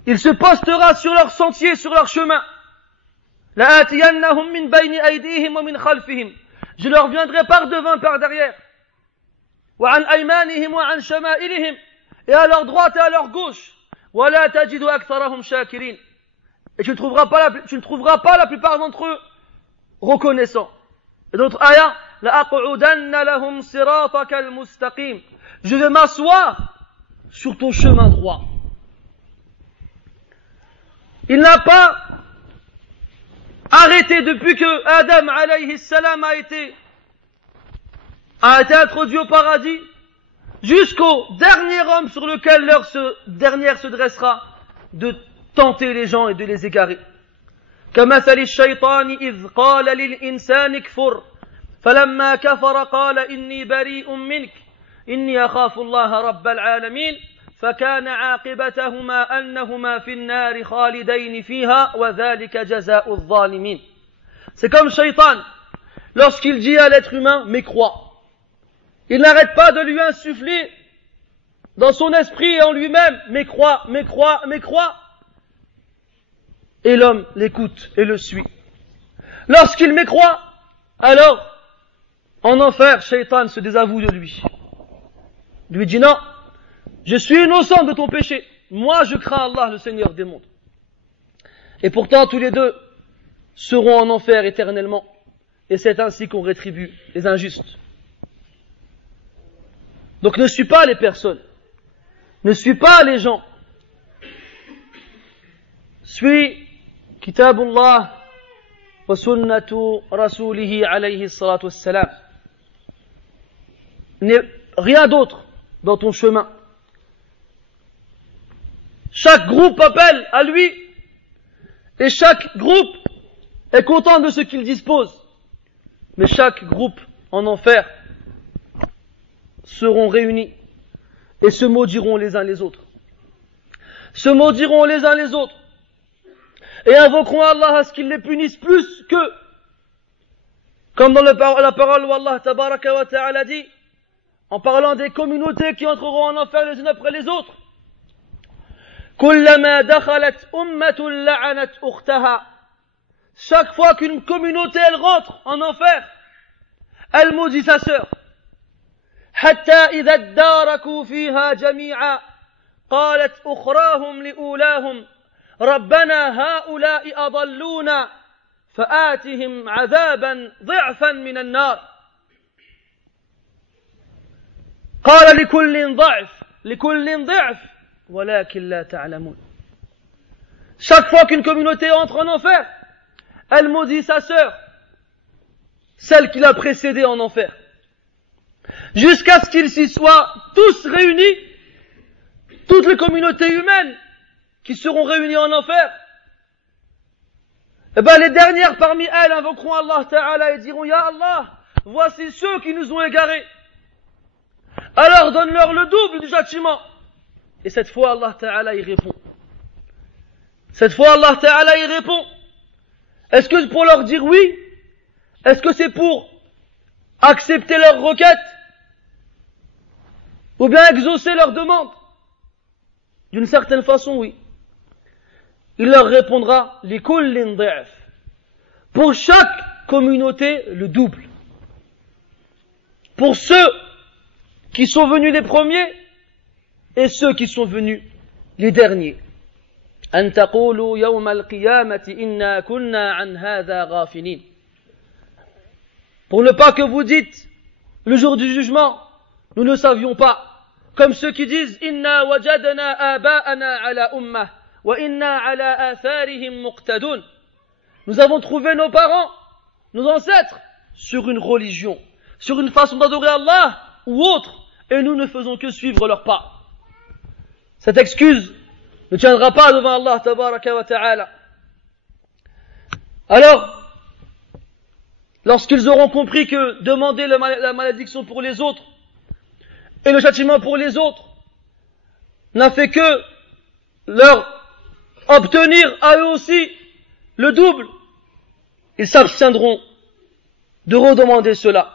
Il se postera sur leur sentier, sur leur chemin. لَآتِيَنَّهُمْ مِنْ بَيْنِ أَيْدِيهِمْ وَمِنْ خَلْفِهِمْ. Je leur viendrai par devant, par derrière. وَعَنْ أَيْمَانِهِمْ وَعَنْ شَمَائِلِهِمْ. Et à leur droite et à leur gauche. وَلَا تَجِدُ أَكْثَرَهُمْ شَاكِرِينَ. Et tu ne trouveras pas la plupart d'entre eux reconnaissants. Et d'autres ayats, لَأَقْعُدَنَّ لَهُمْ صِرَاطَكَ الْمُسْتَقِيمِ. Je vais m'asseoir sur ton chemin droit. Il n'a pas arrêté depuis que Adam alayhi salam a été introduit au paradis jusqu'au dernier homme sur lequel l'heure dernière se dressera de tenter les gens et de les égarer. كمثل الشيطان إذ قال للإنسان اكفر فلما كفر قال إني بريء منك إني أخاف الله رب العالمين فكان عاقبتهما أنهما في النار خالدين فيها وذلك جزاء الظالمين. C'est comme Shaitan, lorsqu'il dit à l'être humain, mais crois. Il n'arrête pas de lui insuffler dans son esprit et en lui-même, mais crois, mais crois, mais crois. Et l'homme l'écoute et le suit. Lorsqu'il mécroit, alors, en enfer, Shaitan se désavoue de lui. lui dit non, je suis innocent de ton péché. Moi, je crains Allah, le Seigneur des mondes. Et pourtant, tous les deux seront en enfer éternellement. Et c'est ainsi qu'on rétribue les injustes. Donc ne suis pas les personnes. Ne suis pas les gens. Suis Kitabullah wa sunnatu rasulihi alayhi salatu wassalam. N'est rien d'autre dans ton chemin. Chaque groupe appelle à lui et chaque groupe est content de ce qu'il dispose. Mais chaque groupe en enfer seront réunis et se maudiront les uns les autres. Se maudiront les uns les autres et invoqueront Allah à ce qu'il les punisse plus qu'eux. Comme dans la parole où Allah tabaraka wa ta'ala dit, en parlant des communautés qui entreront en enfer les unes après les autres, كلما دخلت أمة لعنت أختها. Chaque fois qu'une communauté elle rentre en enfer, elle maudit sa sœur. حتى إذا اداركوا فيها جميعا قالت أخراهم لأولاهم ربنا هؤلاء أضلونا فآتهم عذابا ضعفا من النار. قال لكل ضعف ولكن لا تعلمون. Chaque fois qu'une communauté entre en enfer, elle maudit sa sœur, celle qui l'a précédée en enfer, jusqu'à ce qu'ils s'y soient tous réunis, toutes les communautés humaines qui seront réunies en enfer. Eh ben, les dernières parmi elles invoqueront Allah Ta'ala et diront, Ya Allah, voici ceux qui nous ont égarés. Alors donne-leur le double du châtiment. Et cette fois, Allah Ta'ala y répond. Cette fois, Allah Ta'ala y répond. Est-ce que c'est pour leur dire oui? Est-ce que c'est pour accepter leur requête? Ou bien exaucer leur demande? D'une certaine façon, oui. Il leur répondra, لِكُلٍّ ضِعْفٍ. Pour chaque communauté, le double. Pour ceux qui sont venus les premiers et ceux qui sont venus les derniers. أن تقولوا يوم القيامة إنا كنا عن هذا غافلين. Pour ne pas que vous dites, le jour du jugement, nous ne savions pas. Comme ceux qui disent, إنا وجدنا آباءنا على أمة وإنا على آثارهم مقتدون. Nous avons trouvé nos parents, nos ancêtres, sur une religion, sur une façon d'adorer Allah ou autre, et nous ne faisons que suivre leurs pas. Cette excuse ne tiendra pas devant Allah tabaraka wa ta'ala. Alors, lorsqu'ils auront compris que demander la malédiction pour les autres et le châtiment pour les autres n'a fait que leur obtenir à eux aussi le double, ils s'abstiendront de redemander cela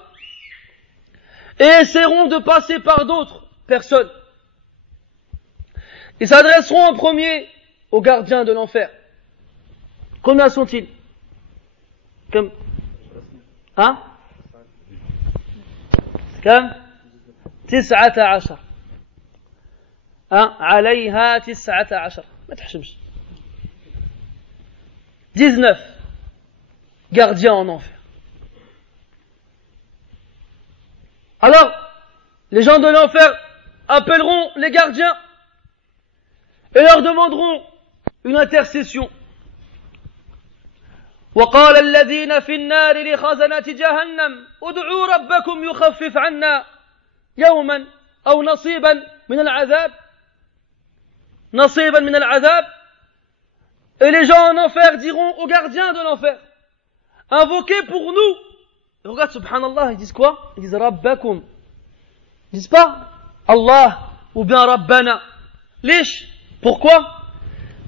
et essaieront de passer par d'autres personnes. Ils s'adresseront en premier aux gardiens de l'enfer. Combien sont-ils? Comme hein? Comme 19. عليها 19. ما تحشمش. 19 gardiens en enfer. Alors, les gens de l'enfer appelleront les gardiens et leur demanderont une intercession. وقال الذين في النار لخزنة جهنم ادعوا ربكم يخفف عنا يوما أو نصيبا من العذاب. نصيبا من العذاب. Et les gens en enfer diront aux gardiens de l'enfer, invoquez pour nous. Et regarde, subhanallah, ils disent quoi? Ils disent Rabbakum. Ils disent pas Allah ou bien Rabbana. Lish. Pourquoi?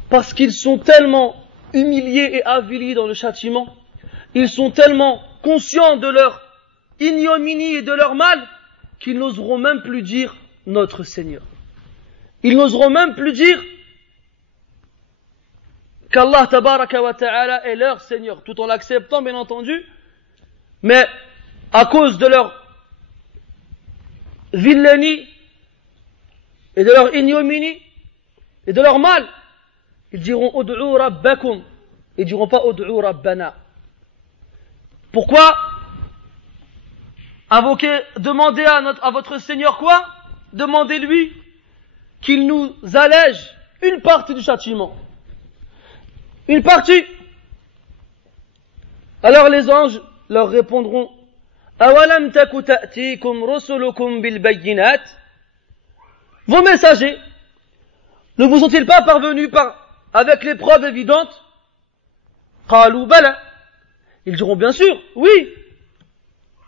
Parce qu'ils sont tellement humiliés et avilis dans le châtiment, ils sont tellement conscients de leur ignominie et de leur mal, qu'ils n'oseront même plus dire notre Seigneur. Ils n'oseront même plus dire qu'Allah tabaraka wa ta'ala est leur Seigneur, tout en l'acceptant bien entendu, mais à cause de leur vilainie et de leur ignominie et de leur mal, ils diront Ud'u rabbakum, ils diront pas Ud'u rabbana. Pourquoi invoquer, demander à votre Seigneur quoi? Demandez-lui qu'il nous allège une partie du châtiment. Une partie. Alors les anges leur répondront Awalam taku ta'tikum rusulukum bil bayyinat. Vos messagers ne vous sont-ils pas parvenus avec les preuves évidentes? Qalu bala. Ils diront bien sûr, oui,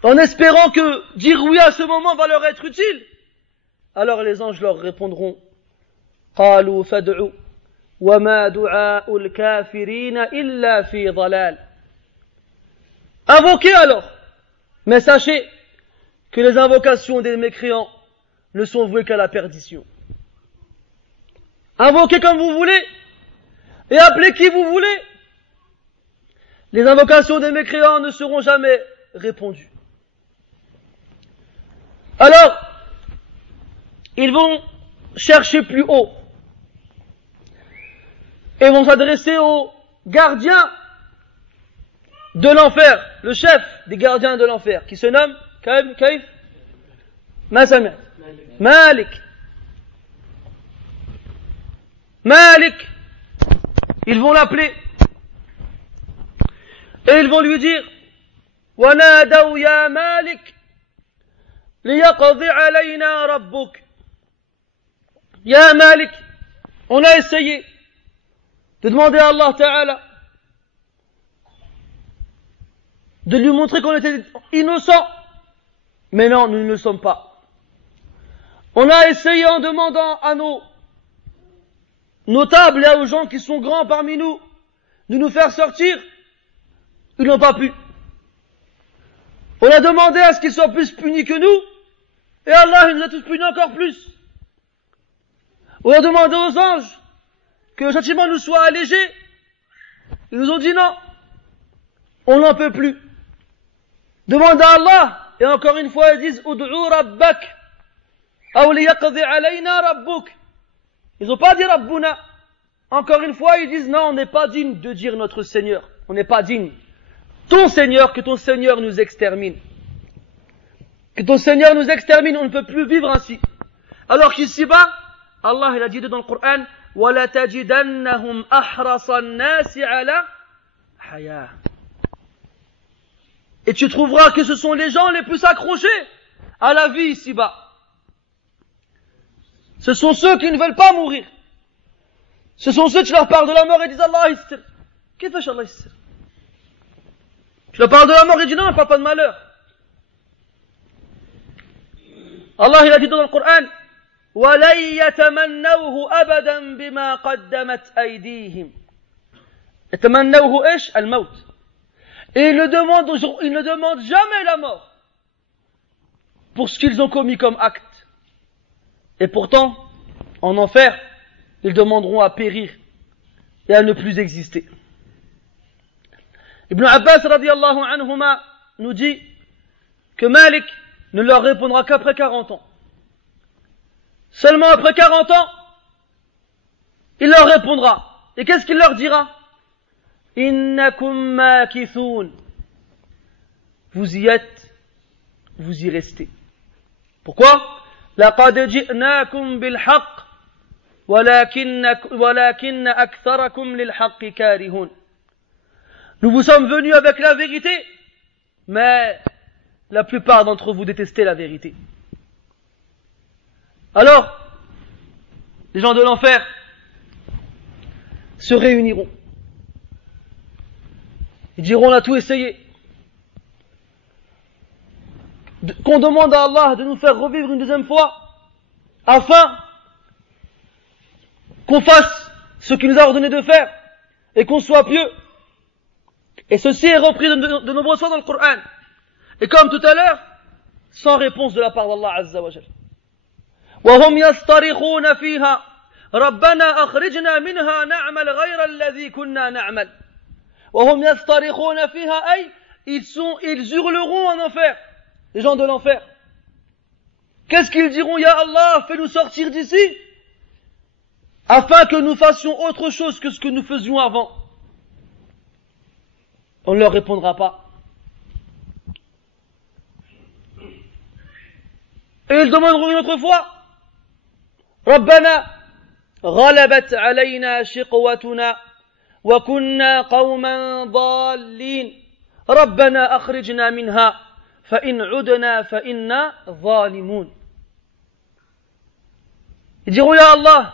en espérant que dire oui à ce moment va leur être utile. Alors les anges leur répondront Qalu fad'u wa ma du'a'ul kafirina illa fi dhalal. Invoquez alors, mais sachez que les invocations des mécréants ne sont vouées qu'à la perdition. Invoquez comme vous voulez et appelez qui vous voulez. Les invocations des mécréants ne seront jamais répondues. Alors, ils vont chercher plus haut et vont s'adresser aux gardiens de l'enfer, le chef des gardiens de l'enfer, qui se nomme Kaif Masami Malik. Malik. Ils vont l'appeler et ils vont lui dire وَنَادَوْا يَا مَالِكْ لِيَقْضِ عَلَيْنَا رَبُّكَ. Ya Malik, on a essayé de demander à Allah Ta'ala de lui montrer qu'on était innocent, mais non, nous ne le sommes pas. On a essayé en demandant à nos notables et aux gens qui sont grands parmi nous de nous faire sortir, ils n'ont pas pu. On a demandé à ce qu'ils soient plus punis que nous, et Allah il nous a tous punis encore plus. On a demandé aux anges que le châtiment nous soit allégé, ils nous ont dit non, on n'en peut plus. Demande à Allah, et encore une fois ils disent Ud'u rabbak, aw liyaqdi alayna rabbuk. Ils n'ont pas dit Rabbuna. Encore une fois ils disent non, on n'est pas digne de dire notre Seigneur, on n'est pas digne. Ton Seigneur, que ton Seigneur nous extermine. Que ton Seigneur nous extermine, on ne peut plus vivre ainsi. Alors qu'ici-bas, Allah il a dit dans le Coran وَلَتَجِدَنَّهُمْ أَحْرَصَ النَّاسِ عَلَى حَيَاةٍ. Et tu trouveras que ce sont les gens les plus accrochés à la vie ici-bas. Ce sont ceux qui ne veulent pas mourir. Ce sont ceux qui leur parlent de la mort et disent Allah yissir. Qu'est-ce que Allah yissir? Tu leur parles de la mort et dis non, pas de malheur. Allah il a dit dans le Coran وَلَنْ يَتَمَنَّوْهُ أَبَدًا بِمَا قَدَّمَتْ أَيْدِيهِمْ. يَتَمَنَّوْهُ إيش؟ الموت. Et ils ne demandent jamais la mort pour ce qu'ils ont commis comme acte. Et pourtant, en enfer, ils demanderont à périr et à ne plus exister. Ibn Abbas radiyallahu anhuma nous dit que Malik ne leur répondra qu'après 40 ans. Seulement après 40 ans, il leur répondra. Et qu'est-ce qu'il leur dira? Innakum makithun. Vous y êtes, vous y restez. Pourquoi? Laqad ji'nakum bil haqq walakin aktharakum lil haqqi karihun. Nous vous sommes venus avec la vérité, mais la plupart d'entre vous détestez la vérité. Alors, les gens de l'enfer se réuniront. Ils diront, on a tout essayé. Qu'on demande à Allah de nous faire revivre une deuxième fois, afin qu'on fasse ce qu'il nous a ordonné de faire, et qu'on soit pieux. Et ceci est repris de nombreuses fois dans le Coran. Et comme tout à l'heure, sans réponse de la part d'Allah Azza wa Jal. وهم يصطرخون فيها ربنا أخرجنا منها نعمل غير الذي كنا نعمل. وهم يصطرخون فيها أي ils hurleront en enfer, les gens de l'enfer. qu'est-ce qu'ils diront? Ya Allah, fais-nous sortir d'ici, afin que nous fassions autre chose que ce que nous faisions avant. On ne leur répondra pas. Et ils demanderont une autre fois, Rabbana, غلبت علينا شقوتنا وكنا قوما ضالين ربنا أخرجنا منها فإن عدنا فإنا ظالمون. Ils diront, Ya Allah,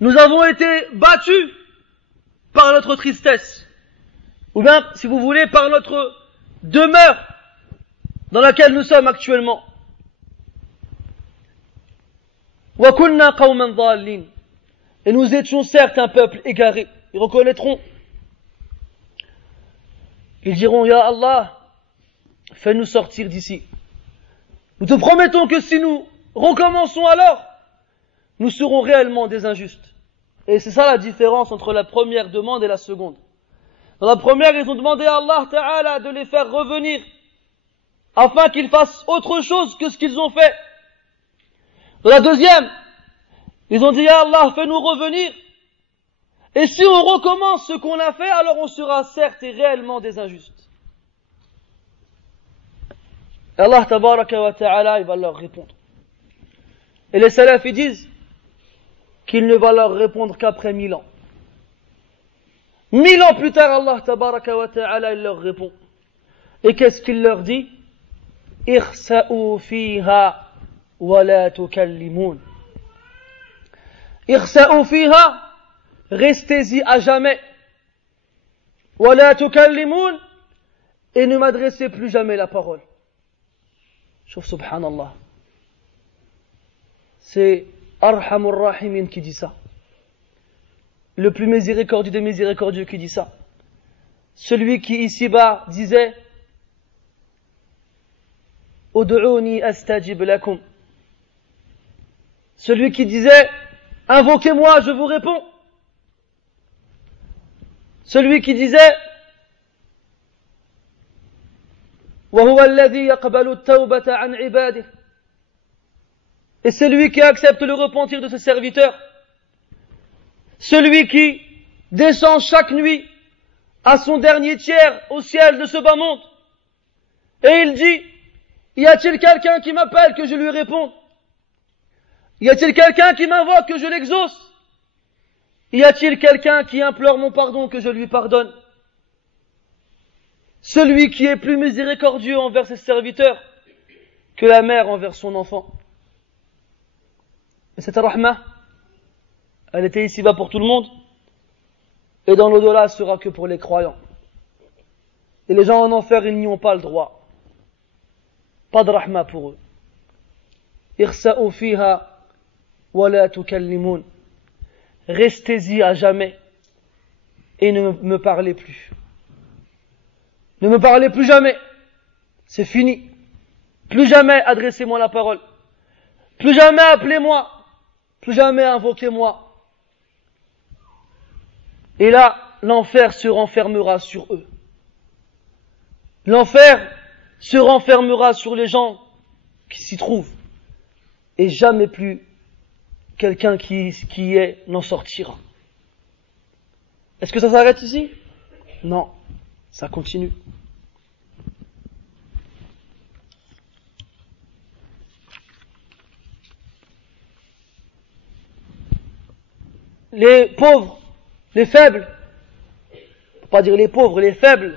nous avons été battus par notre tristesse, ou bien, si vous voulez, par notre demeure dans laquelle nous sommes actuellement. وَكُنَّا قَوْمًا ضَالِّينَ. Et nous étions certes un peuple égaré. Ils reconnaîtront. Ils diront, Ya Allah, fais-nous sortir d'ici. Nous te promettons que si nous recommençons alors, nous serons réellement des injustes. Et c'est ça la différence entre la première demande et la seconde. Dans la première, ils ont demandé à Allah Ta'ala de les faire revenir, afin qu'ils fassent autre chose que ce qu'ils ont fait. Dans la deuxième, ils ont dit, Ya Allah, fais-nous revenir. Et si on recommence ce qu'on a fait, alors on sera certes et réellement des injustes. Et Allah Tabaraka wa Ta'ala, il va leur répondre. Et les salafs, ils disent qu'il ne va leur répondre qu'après 1000 ans. 1000 ans plus tard, Allah Tabaraka wa Ta'ala, il leur répond. Et qu'est-ce qu'il leur dit? Ikhsa'u fiha wa la tukallimun. Ikhsa'u fiha, restez-y à jamais. Wa la tukallimun, et ne m'adressez plus jamais la parole. Chouf, subhanallah. C'est Arhamur Rahimin qui dit ça. Le plus miséricordieux des miséricordieux qui dit ça. Celui qui ici-bas disait Ud'uni astajib lakum. Celui qui disait invoquez-moi, je vous réponds. Celui qui disait wa huwa alladhi yaqbalu at-tawbata 'an 'ibadihi. Et celui qui accepte le repentir de ses serviteurs. Celui qui descend chaque nuit à son dernier tiers au ciel de ce bas monde. Et il dit, y a-t-il quelqu'un qui m'appelle que je lui réponde? Y a-t-il quelqu'un qui m'invoque que je l'exauce? Y a-t-il quelqu'un qui implore mon pardon que je lui pardonne? Celui qui est plus miséricordieux envers ses serviteurs que la mère envers son enfant. Et cette rahma, elle était ici-bas pour tout le monde, et dans l'au-delà, ce sera que pour les croyants. Et les gens en enfer, ils n'y ont pas le droit. Pas de rahma pour eux. Ikhsa'u fiha wa la tukallimun. Restez-y à jamais et ne me parlez plus. Ne me parlez plus jamais. C'est fini. Plus jamais adressez-moi la parole. Plus jamais appelez-moi. Plus jamais invoquez-moi. Et là, l'enfer se renfermera sur eux. L'enfer se renfermera sur les gens qui s'y trouvent. Et jamais plus quelqu'un qui y est n'en sortira. Est-ce que ça s'arrête ici? Non, ça continue. Les pauvres, les faibles, on peut pas dire les pauvres, les faibles.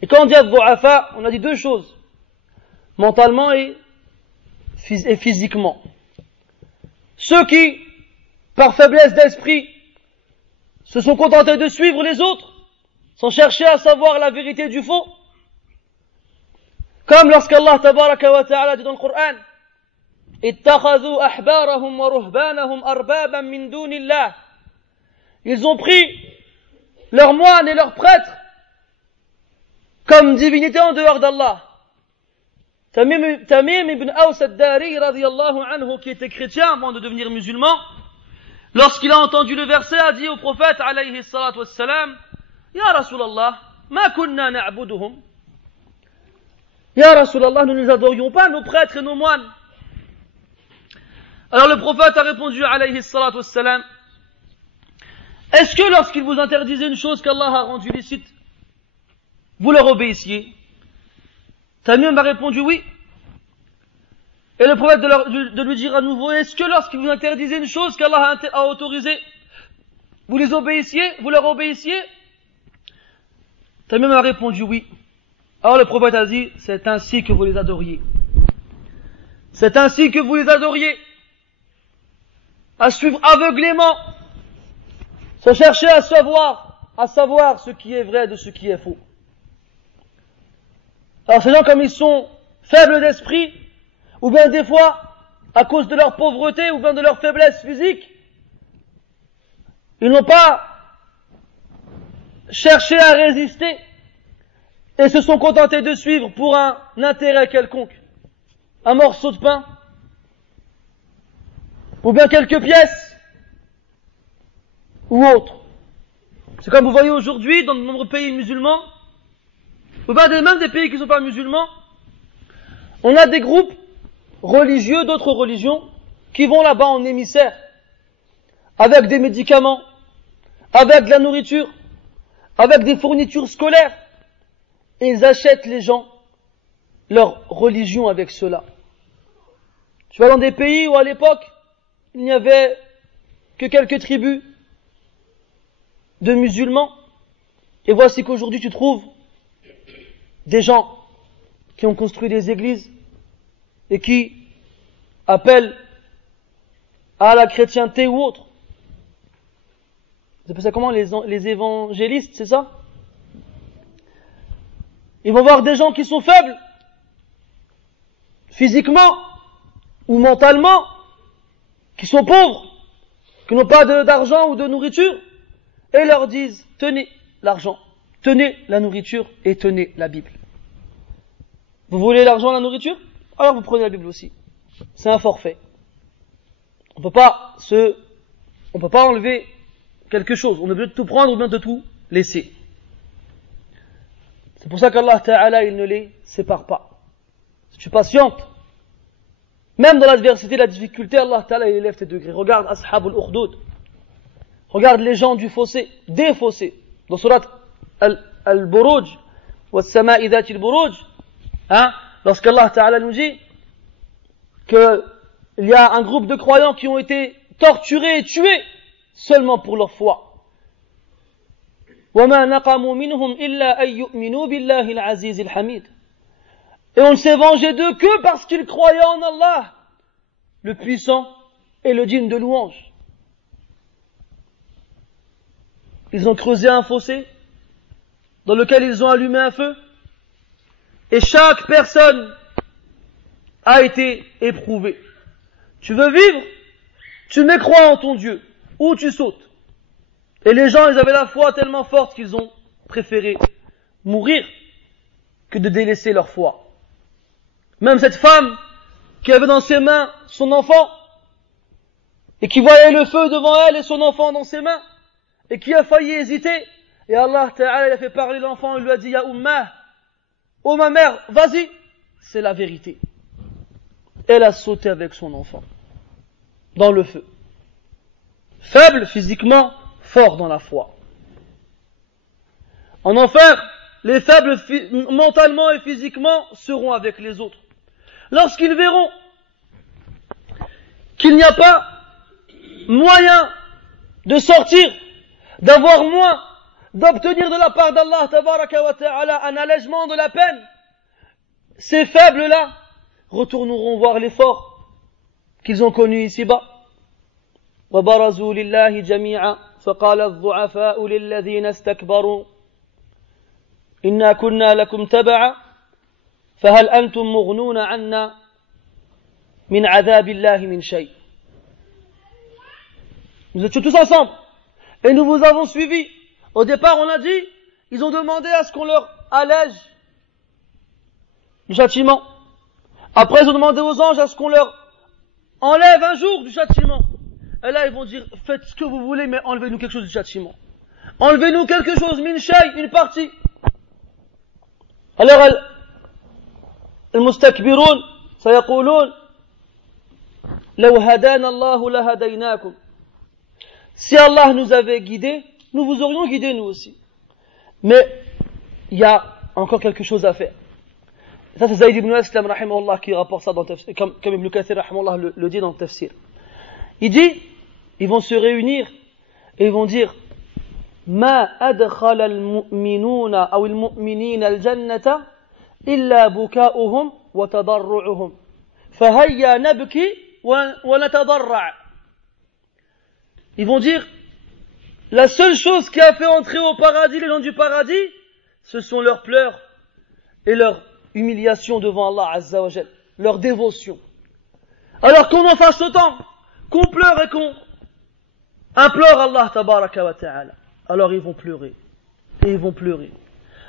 Et quand on dit ad-du'afa, on a dit deux choses, mentalement et physiquement. Ceux qui, par faiblesse d'esprit, se sont contentés de suivre les autres, sans chercher à savoir la vérité du faux. Comme lorsqu'Allah tabaraka wa ta'ala dit dans le Coran, اتخذوا أحبارهم ورهبانهم أربابا من دون الله. Ils ont pris leurs moines et leurs prêtres comme divinité en dehors d'Allah. Tamim ibn Aws ad-Dari radiyallahu anhu, qui était chrétien avant de devenir musulman, lorsqu'il a entendu le verset, a dit au prophète alayhi salatu wassalam, Ya Rasulallah, ma kunna na'buduhum. Ya Rasulallah, nous ne les adorions pas, nos prêtres et nos moines. Alors le prophète a répondu, alayhi salatu wassalam, est-ce que lorsqu'ils vous interdisaient une chose qu'Allah a rendue licite, vous leur obéissiez? Tamim a répondu oui. Et le prophète de lui dire à nouveau, est-ce que lorsqu'ils vous interdisaient une chose qu'Allah a autorisée, vous les obéissiez, vous leur obéissiez? Tamim a répondu oui. Alors le prophète a dit, c'est ainsi que vous les adoriez. C'est ainsi que vous les adoriez. À suivre aveuglément, se chercher à savoir ce qui est vrai de ce qui est faux. Alors ces gens, comme ils sont faibles d'esprit, ou bien des fois, à cause de leur pauvreté, ou bien de leur faiblesse physique, ils n'ont pas cherché à résister, et se sont contentés de suivre pour un intérêt quelconque, un morceau de pain, ou bien quelques pièces, ou autre. C'est comme vous voyez aujourd'hui dans de nombreux pays musulmans, ou bien même des pays qui ne sont pas musulmans, on a des groupes religieux d'autres religions qui vont là-bas en émissaire, avec des médicaments, avec de la nourriture, avec des fournitures scolaires, et ils achètent les gens leur religion avec cela. Tu vas dans des pays où à l'époque, il n'y avait que quelques tribus de musulmans, et voici qu'aujourd'hui tu trouves des gens qui ont construit des églises et qui appellent à la chrétienté ou autre. Vous appelez ça comment, les évangélistes, c'est ça? Ils vont voir des gens qui sont faibles, physiquement ou mentalement, qui sont pauvres, qui n'ont pas d'argent ou de nourriture, et leur disent, tenez l'argent, tenez la nourriture et tenez la Bible. Vous voulez l'argent et la nourriture? Alors vous prenez la Bible aussi. C'est un forfait. On peut pas enlever quelque chose. On est obligé de tout prendre ou bien de tout laisser. C'est pour ça qu'Allah Ta'ala, il ne les sépare pas. Si tu patientes, même dans l'adversité, la difficulté, Allah Ta'ala, il élève tes degrés. Regarde Ashabul Ukhdud. Regarde les gens du fossé, des fossés. Dans surat Al-Buruj, Was-Sama'i Dhatil Buruj, lorsqu'Allah Ta'ala nous dit qu'il y a un groupe de croyants qui ont été torturés et tués seulement pour leur foi. وَمَا نَقَمُوا مِنْهُمْ إِلَّا أَن يُؤْمِنُوا بِاللَّهِ الْعَزِيزِ الْحَمِيدِ. Et on ne s'est vengé d'eux que parce qu'ils croyaient en Allah, le puissant et le digne de louange. Ils ont creusé un fossé dans lequel ils ont allumé un feu, et chaque personne a été éprouvée. Tu veux vivre? Tu mécrois en ton Dieu, ou tu sautes. Et les gens, ils avaient la foi tellement forte qu'ils ont préféré mourir que de délaisser leur foi. Même cette femme qui avait dans ses mains son enfant, et qui voyait le feu devant elle et son enfant dans ses mains, et qui a failli hésiter, et Allah Ta'ala il a fait parler l'enfant, il lui a dit, Ya Ummah, oh ma mère, vas-y, c'est la vérité. Elle a sauté avec son enfant, dans le feu. Faible physiquement, fort dans la foi. En enfer, les faibles mentalement et physiquement seront avec les autres. Lorsqu'ils verront qu'il n'y a pas moyen de sortir, d'avoir moins, d'obtenir de la part d'Allah tabaraka wa ta'ala un allègement de la peine, ces faibles-là retourneront voir les forts qu'ils ont connus ici-bas. وَبَرَزُوا لِلَّهِ جَمِيعًا فَقَالَ الضُّعَفَاءُ لِلَّذِينَ اسْتَكْبَرُوا إِنَّا كُنَّا لَكُمْ تَبَعًا فَهَلْ أَنْتُمْ مُغْنُونَ عَنَّا مِنْ عَذَابِ اللَّهِ مِنْ شَيْءٍ. Nous étions tous ensemble et nous vous avons suivis. Au départ, on a dit, ils ont demandé à ce qu'on leur allège du châtiment. Après, ils ont demandé aux anges à ce qu'on leur enlève un jour du châtiment. Et là, ils vont dire, faites ce que vous voulez, mais enlevez-nous quelque chose du châtiment. Enlevez-nous quelque chose, min shay, une partie. Alors, المستكبرون سيقولون لو هدانا الله لهديناكم. Si Allah nous avait guidés, nous vous aurions guidés nous aussi. Mais il y a encore quelque chose à faire. Ça c'est Zayd ibn Aslam rahimahullah qui rapporte ça dans le tafsir, comme Ibn Kathir rahimahullah le dit dans le tafsir. Il dit, ils vont se réunir et ils vont dire ما أدخل المؤمنون أو المؤمنين الجنة إلا بكاؤهم وتضرعهم فهيا نبكي ونتضرع. Ils vont dire, la seule chose qui a fait entrer au paradis les gens du paradis, ce sont leurs pleurs et leur humiliation devant Allah Azza wa Jal, leur dévotion. Alors qu'on en fasse autant, qu'on pleure et qu'on implore Allah Tabaraka wa Ta'ala, alors ils vont pleurer, et ils vont pleurer,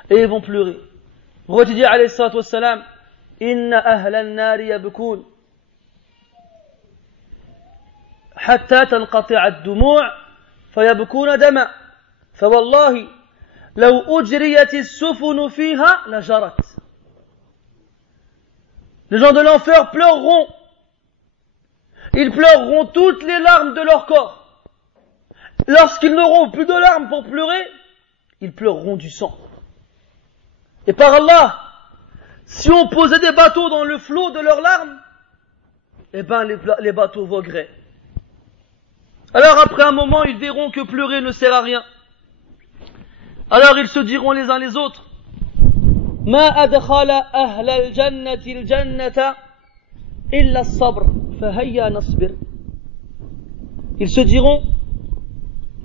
et ils vont pleurer. Vous dit alayhi salatu wassalam, inna ahla an-nari yabkun حتى تنقطع الدموع فيبكون دما فوالله لو أجريت السفن فيها لجرت. Les gens de l'enfer pleureront. Ils pleureront toutes les larmes de leur corps. Lorsqu'ils n'auront plus de larmes pour pleurer, ils pleureront du sang. Et par Allah, si on posait des bateaux dans le flot de leurs larmes, eh ben les bateaux vogueraient. Alors après un moment, ils verront que pleurer ne sert à rien. Alors ils se diront les uns les autres, ما أدخل أهل الجنة الجنة إلا الصبر فهيا نصبر. Ils se diront,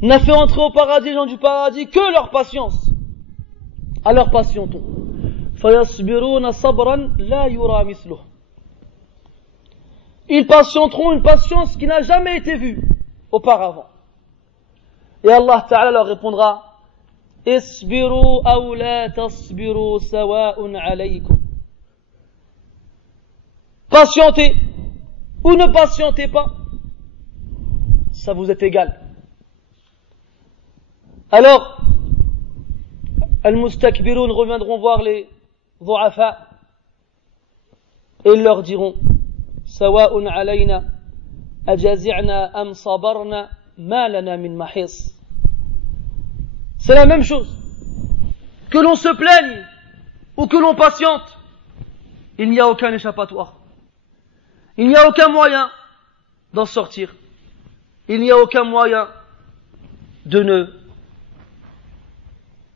n'a fait entrer au paradis les gens du paradis que leur patience. Alors patientons. فيصبرون صبرا لا يرى مثله. Ils patienteront une patience qui n'a jamais été vue auparavant. Et Allah Ta'ala leur répondra, Isbiru aw la tasbiru sawa'un alaykum. Patientez ou ne patientez pas, ça vous est égal. Alors, al-mustakbirun reviendront voir les du'afa et ils leur diront, sawa'un alayna أجزعنا أم صبرنا ما لنا من محيص. C'est la même chose. Que l'on se plaigne ou que l'on patiente, il n'y a aucun échappatoire. Il n'y a aucun moyen d'en sortir. Il n'y a aucun moyen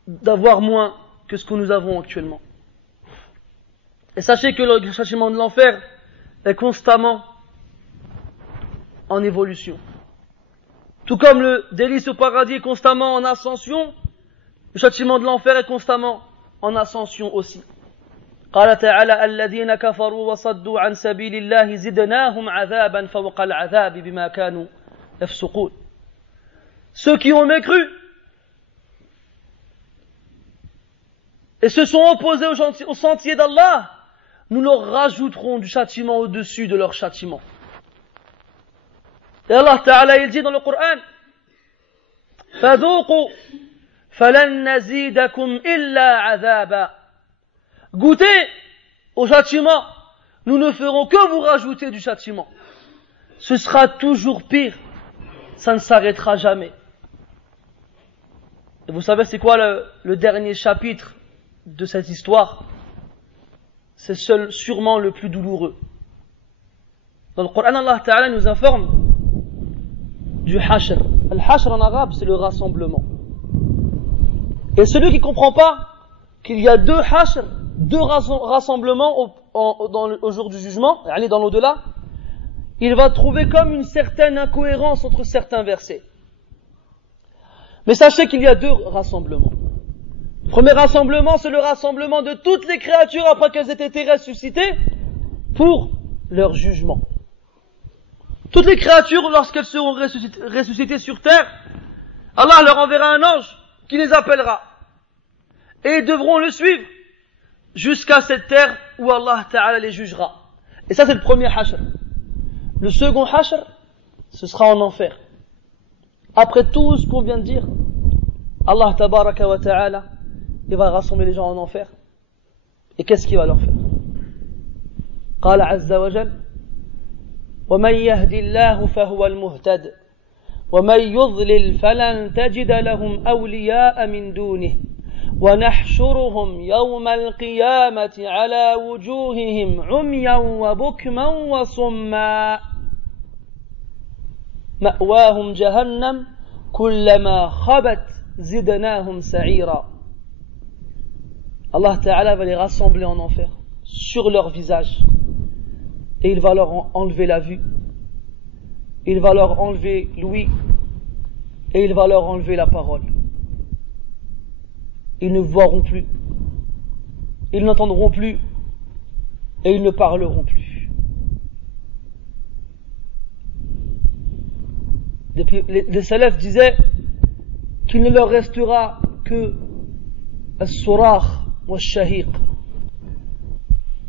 d'avoir moins que ce que nous avons actuellement. Et sachez que le châtiment de l'enfer est constamment en évolution. Tout comme le délice au paradis est constamment en ascension, le châtiment de l'enfer est constamment en ascension aussi. قال تعالى الذين كفروا وصدوا عن سبيل الله زدناهم عذابا فوق العذاب بما كانوا يفسقون. Ceux qui ont mécru et se sont opposés au sentier d'Allah, nous leur rajouterons du châtiment au-dessus de leur châtiment. Et Allah Ta'ala il dit dans le Coran, فَذُوقُوا فَلَنْ نَزِيدَكُمْ إِلَّا عَذَابًا. Goûtez au châtiment, nous ne ferons que vous rajouter du châtiment. Ce sera toujours pire, ça ne s'arrêtera jamais. Et vous savez c'est quoi le dernier chapitre de cette histoire? C'est sûrement le plus douloureux. Dans le Coran, Allah Ta'ala nous informe du hashr. Al-hashr en arabe, c'est le rassemblement. Et celui qui ne comprend pas qu'il y a deux hashr, deux rassemblements au jour du jugement, dans l'au-delà, il va trouver comme une certaine incohérence entre certains versets. Mais sachez qu'il y a deux rassemblements. Le premier rassemblement, c'est le rassemblement de toutes les créatures après qu'elles aient été ressuscitées pour leur jugement. Toutes les créatures, lorsqu'elles seront ressuscitées sur terre, Allah leur enverra un ange qui les appellera. Et ils devront le suivre jusqu'à cette terre où Allah Ta'ala les jugera. Et ça c'est le premier hashr. Le second hashr, ce sera en enfer. Après tout ce qu'on vient de dire, Allah Tabaraka wa Ta'ala, il va rassembler les gens en enfer. Et qu'est-ce qu'il va leur faire? قال عز وجل ومن يهد الله فهو المهتد ومن يضلل فلن تجد لهم أولياء من دونه ونحشرهم يوم القيامة على وجوههم عميا وبكما وصما مأواهم جهنم كلما خبت زدناهم سعيرا. Allah Ta'ala va les rassembler en enfer sur leur visage et il va leur enlever la vue, il va leur enlever l'ouïe et il va leur enlever la parole. Ils ne verront plus, ils n'entendront plus et ils ne parleront plus. Les salafs disaient qu'il ne leur restera que as-surah wa shahiq,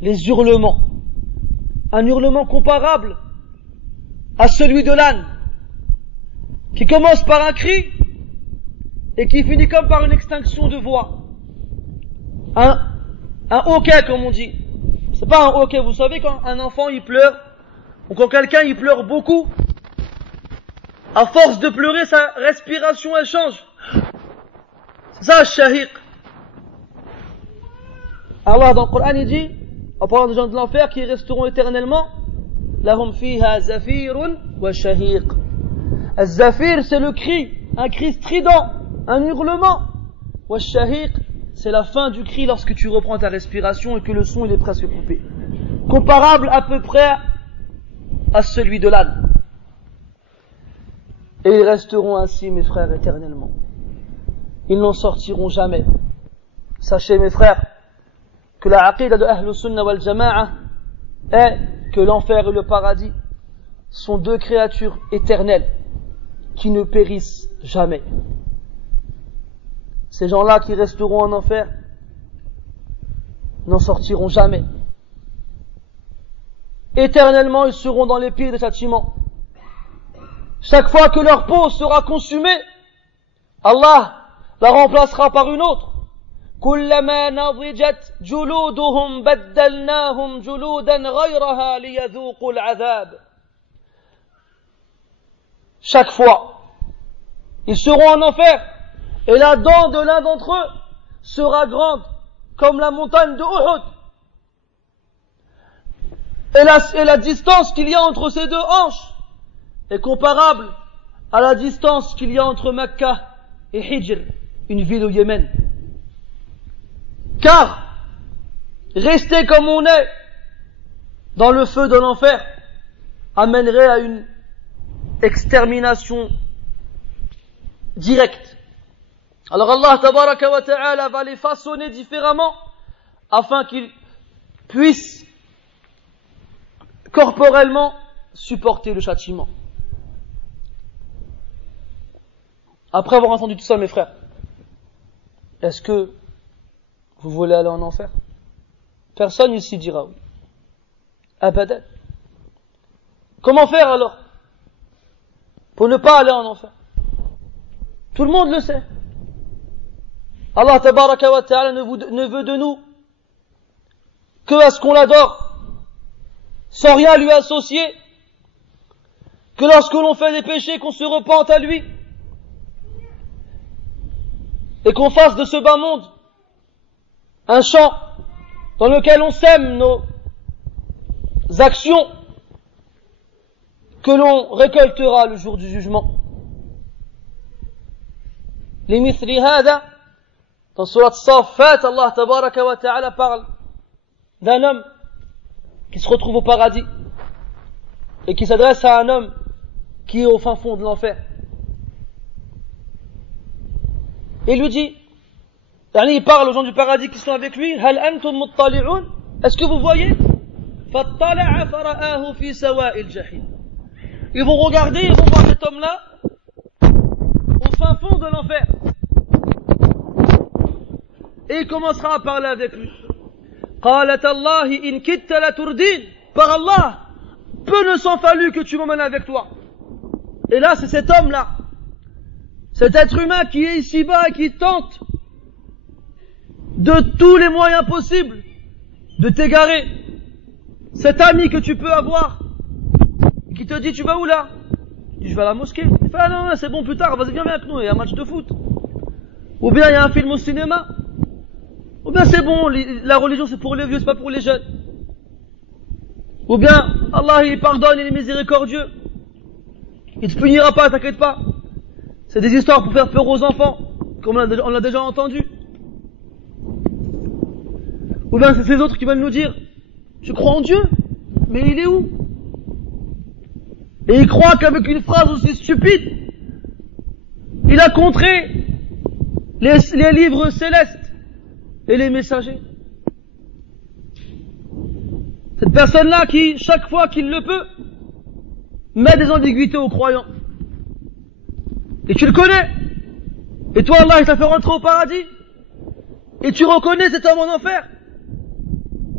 les hurlements, un hurlement comparable à celui de l'âne qui commence par un et qui finit comme par une extinction de voix. Un hoquet, comme on dit. C'est pas un hoquet, vous savez, quand un enfant il pleure, ou quand quelqu'un il pleure beaucoup, à force de pleurer, sa respiration elle change. C'est ça, le shahiq. Allah dans le Coran il dit, en parlant des gens de l'enfer qui resteront éternellement, lahum fiha zafirun wa shahiq. Az-zafir c'est le cri, un cri strident, un hurlement. Wa shahiq c'est la fin du cri lorsque tu reprends ta respiration et que le son il est presque coupé. Comparable à peu près à celui de l'âne. Et ils resteront ainsi, mes frères, éternellement. Ils n'en sortiront jamais. Sachez, mes frères, que la aqidah de Ahl Sunnah wal Jama'a est que l'enfer et le paradis sont deux créatures éternelles qui ne périssent jamais. Ces gens-là qui resteront en enfer n'en sortiront jamais. Éternellement, ils seront dans les pires des châtiments. Chaque fois que leur peau sera consumée, Allah la remplacera par une autre. كلما نضجت جلودهم بدلناهم جلودا غيرها ليذوقوا العذاب. Chaque fois, ils seront en enfer, et la dent de l'un d'entre eux sera grande comme la montagne de Uhud. Et la distance qu'il y a entre ces deux hanches est comparable à la distance qu'il y a entre Mecca et Hijr, une ville au Yémen. Car rester comme on est dans le feu de l'enfer amènerait à une extermination directe. Alors Allah tabaraka wa ta'ala va les façonner différemment afin qu'ils puissent corporellement supporter le châtiment. Après avoir entendu tout ça, mes frères, est-ce que vous voulez aller en enfer? Personne ici dira oui. Abadan. Comment faire alors pour ne pas aller en enfer? Tout le monde le sait. Allah tabaraka wa ta'ala ne veut de nous que à ce qu'on l'adore, sans rien lui associer, que lorsque l'on fait des péchés, qu'on se repente à lui, et qu'on fasse de ce bas monde un champ dans lequel on sème nos actions que l'on récoltera le jour du jugement. Limithli hada, dans surat Saffat, Allah tabaraka wa ta'ala parle d'un homme qui se retrouve au paradis et qui s'adresse à un homme qui est au fin fond de l'enfer. Et lui dit, il parle aux gens du paradis qui sont avec lui, Hal antum muttali'un? Est-ce que vous voyez? Fattala'a fara'ahu fi sawa'il jahim. Ils vont regarder, ils vont voir cet homme-là au fin fond de l'enfer. Et il commencera à parler avec lui. Qalat Allahi in kitta la turdin. Par Allah, peu ne s'en fallut que tu m'emmènes avec toi. Et là, c'est cet homme-là, cet être humain qui est ici-bas et qui tente de tous les moyens possibles de t'égarer, cet ami que tu peux avoir, qui te dit tu vas où là? Je vais à la mosquée. Il fait ah non, c'est bon plus tard, vas-y viens avec nous, il y a un match de foot. Ou bien il y a un film au cinéma. Ou bien c'est bon, la religion c'est pour les vieux, c'est pas pour les jeunes. Ou bien Allah il pardonne, il est miséricordieux. Il te punira pas, t'inquiète pas. C'est des histoires pour faire peur aux enfants, comme on l'a déjà entendu. Ou bien c'est ces autres qui veulent nous dire tu crois en Dieu, mais il est où? Et il croit qu'avec une phrase aussi stupide, il a contré les livres célestes et les messagers. Cette personne-là qui, chaque fois qu'il le peut, met des ambiguïtés aux croyants. Et tu le connais. Et toi, Allah, il t'a fait rentrer au paradis. Et tu reconnais cet homme en enfer.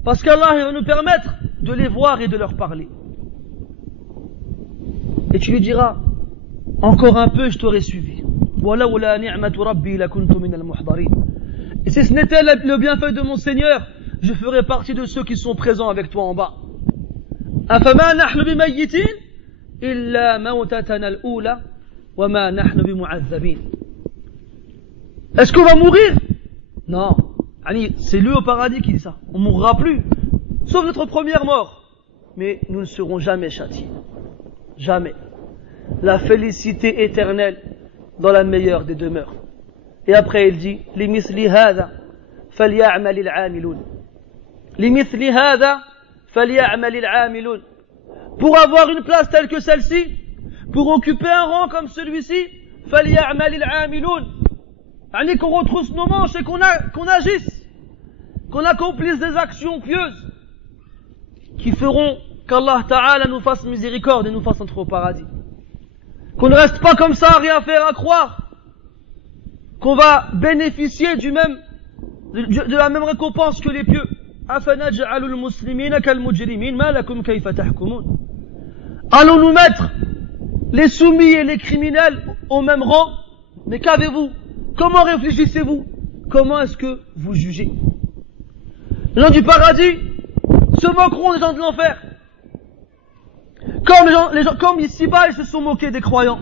Parce qu'Allah, il va nous permettre de les voir et de leur parler. Et tu lui diras, encore un peu, je t'aurais suivi. Et si ce n'était le bienfait de mon Seigneur, je ferais partie de ceux qui sont présents avec toi en bas. Est-ce qu'on va mourir? Non. C'est lui au paradis qui dit ça. On ne mourra plus. Sauf notre première mort. Mais nous ne serons jamais châtiés. Jamais. La félicité éternelle dans la meilleure des demeures. Et après il dit لِمِثْلِ هَذَا فَلْيَعْمَلِ الْعَامِلُونَ لِمِثْلِ هَذَا فَلْيَعْمَلِ الْعَامِلُونَ. Pour avoir une place telle que celle-ci, pour occuper un rang comme celui-ci, فَلْيَعْمَلِ الْعَامِلُونَ. Qu'on retrousse nos manches et qu'on agisse, qu'on accomplisse des actions pieuses qui feront qu'Allah Ta'ala nous fasse miséricorde et nous fasse entrer au paradis. Qu'on ne reste pas comme ça à rien faire, à croire qu'on va bénéficier de la même récompense que les pieux. Allons-nous mettre les soumis et les criminels au même rang? Mais qu'avez-vous? Comment réfléchissez-vous? Comment est-ce que vous jugez? Les gens du paradis se moqueront des gens de l'enfer. Comme ici-bas, ils se sont moqués des croyants.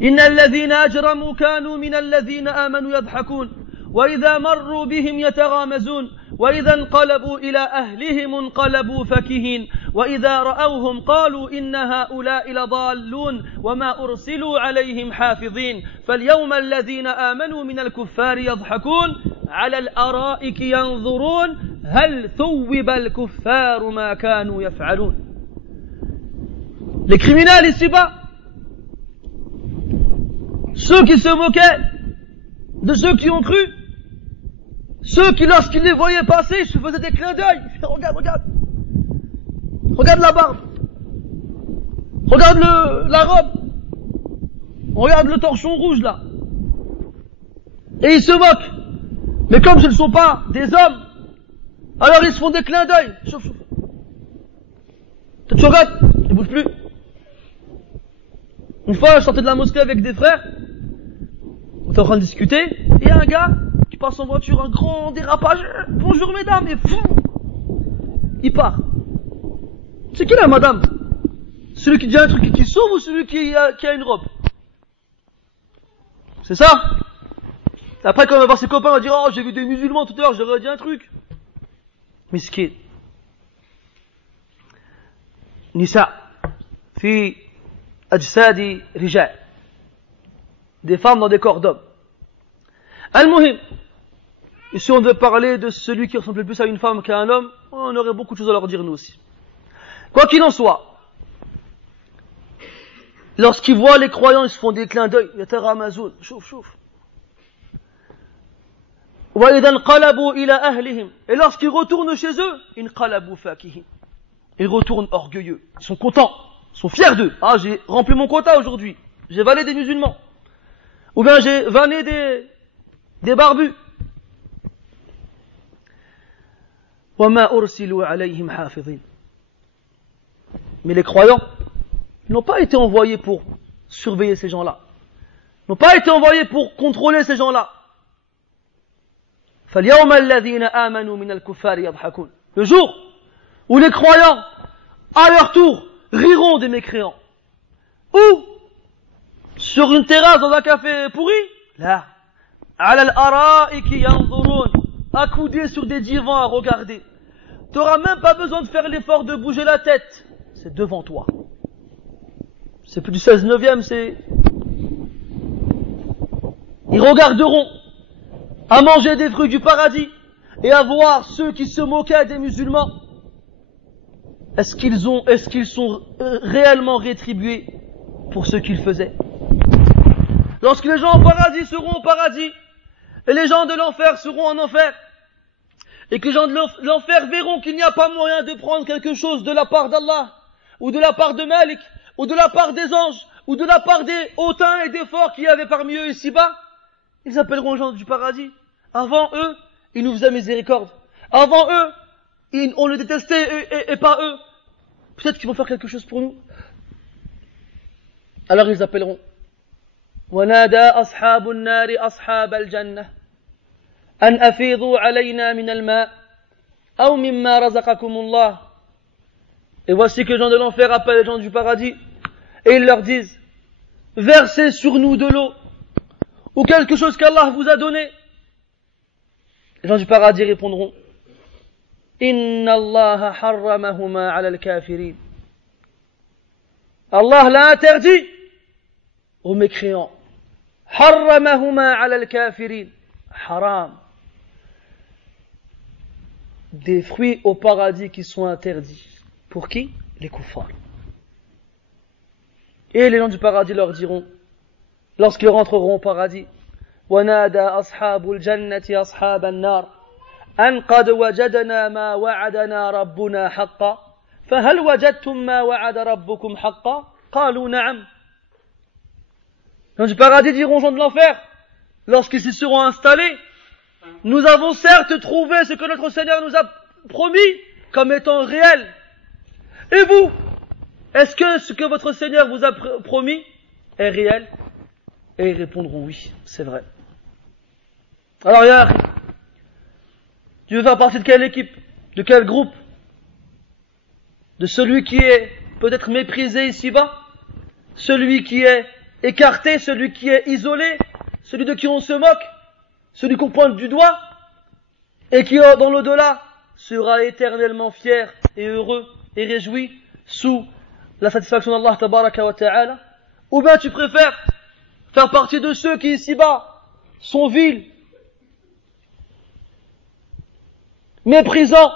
إن الذين أجرموا كانوا من الذين آمنوا يضحكون وإذا مروا بهم يتغامزون وإذا انقلبوا إلى أهلهم انقلبوا فكهين وإذا رأوهم قالوا إن هؤلاء لضالون وما أرسلوا عليهم حافظين فاليوم الذين آمنوا من الكفار يضحكون على الأرائك ينظرون هل ثوب الكفار ما كانوا يفعلون. Les criminels ici-bas, ceux qui se moquaient de ceux qui ont cru, ceux qui lorsqu'ils les voyaient passer, se faisaient des clins d'œil. Regarde la barbe, regarde la robe, regarde le torchon rouge là. Et ils se moquent. Mais comme ce ne sont pas des hommes, alors ils se font des clins d'œil. Chauffe. Tu regardes, ne bouge plus. Une fois, je sortais de la mosquée avec des frères, on était en train de discuter, et il y a un gars qui passe en voiture, un grand dérapage, bonjour mesdames, et fou, il part. C'est qui là, madame? Celui qui dit un truc et qui sauve ou celui qui a une robe? C'est ça? Après, quand on va voir ses copains, on va dire, oh, j'ai vu des musulmans tout à l'heure, j'aurais dit un truc. Miskin. Nisa. Fi ajsadi rijal. Des femmes dans des corps d'hommes. Al-Muhim. Ici, on devait parler de celui qui ressemble plus à une femme qu'à un homme. On aurait beaucoup de choses à leur dire, nous aussi. Quoi qu'il en soit, lorsqu'ils voient les croyants, ils se font des clins d'œil. Yataramazoun. Chouf. Et lorsqu'ils retournent chez eux, ils retournent orgueilleux. Ils sont contents. Ils sont fiers d'eux. Ah, j'ai rempli mon quota aujourd'hui. J'ai vanné des musulmans. Ou bien j'ai vanné des barbus. Mais les croyants n'ont pas été envoyés pour surveiller ces gens-là. N'ont pas été envoyés pour contrôler ces gens-là. Le jour où les croyants, à leur tour, riront des mécréants. Ou, sur une terrasse dans un café pourri, là, ala al-ara'iki yanzurun, accoudés sur des divans à regarder. T'auras même pas besoin de faire l'effort de bouger la tête. C'est devant toi. C'est plus du 16-9e, c'est... Ils regarderont à manger des fruits du paradis et à voir ceux qui se moquaient des musulmans. Est-ce qu'ils sont réellement rétribués pour ce qu'ils faisaient? Lorsque les gens au paradis seront au paradis et les gens de l'enfer seront en enfer, et que les gens de l'enfer verront qu'il n'y a pas moyen de prendre quelque chose de la part d'Allah, ou de la part de Malik, ou de la part des anges, ou de la part des hautains et des forts qu'il y avait parmi eux ici-bas, ils appelleront les gens du paradis. Avant eux, ils nous faisaient miséricorde. Avant eux, on les détestait et pas eux. Peut-être qu'ils vont faire quelque chose pour nous. Alors ils appelleront. وَنَادَى أَصْحَابُ النَّارِ أَصْحَابَ الْجَنَّةِ أَنْ أَفِيضُوا عَلَيْنَا مِنَ الْمَاءِ أَوْ مِمَّا رَزَقَكُمُ اللَّهُ. Et voici que les gens de l'enfer appellent les gens du paradis et ils leur disent: versez sur nous de l'eau ou quelque chose qu'Allah vous a donné. Les gens du paradis répondront: Inna Allah harramahuma ala al-kafirin. Allah l'a interdit aux mécréants. Harramahuma ala al-kafirin. Haram. Des fruits au paradis qui sont interdits. Pour qui? Les kuffars. Et les gens du paradis leur diront, lorsqu'ils rentreront au paradis: وَنَادَى أَصْحَابُ الْجَنَّةِ أَصْحَابَ النَّارِ أَنْ قَدْ وَجَدْنَا مَا وَعَدَنَا رَبُّنَا حَقًّا فَهَلْ وَجَدْتُمْ مَا وَعَدَ رَبُّكُمْ حَقًّا قَالُوا نَعَمْ. Les gens du paradis diront aux gens de l'enfer, lorsqu'ils s'y seront installés: nous avons certes trouvé ce que notre Seigneur nous a promis comme étant réel. Et vous, est-ce que ce que votre Seigneur vous a promis est réel? Et ils répondront: oui, c'est vrai. Alors, Yahri, tu veux faire partie de quelle équipe? De quel groupe? De celui qui est peut-être méprisé ici-bas? Celui qui est écarté? Celui qui est isolé? Celui de qui on se moque? Celui qu'on pointe du doigt? Et qui, dans l'au-delà, sera éternellement fier et heureux et réjoui sous la satisfaction d'Allah tabaraka wa ta'ala? Ou bien tu préfères faire partie de ceux qui ici-bas sont vils, méprisants,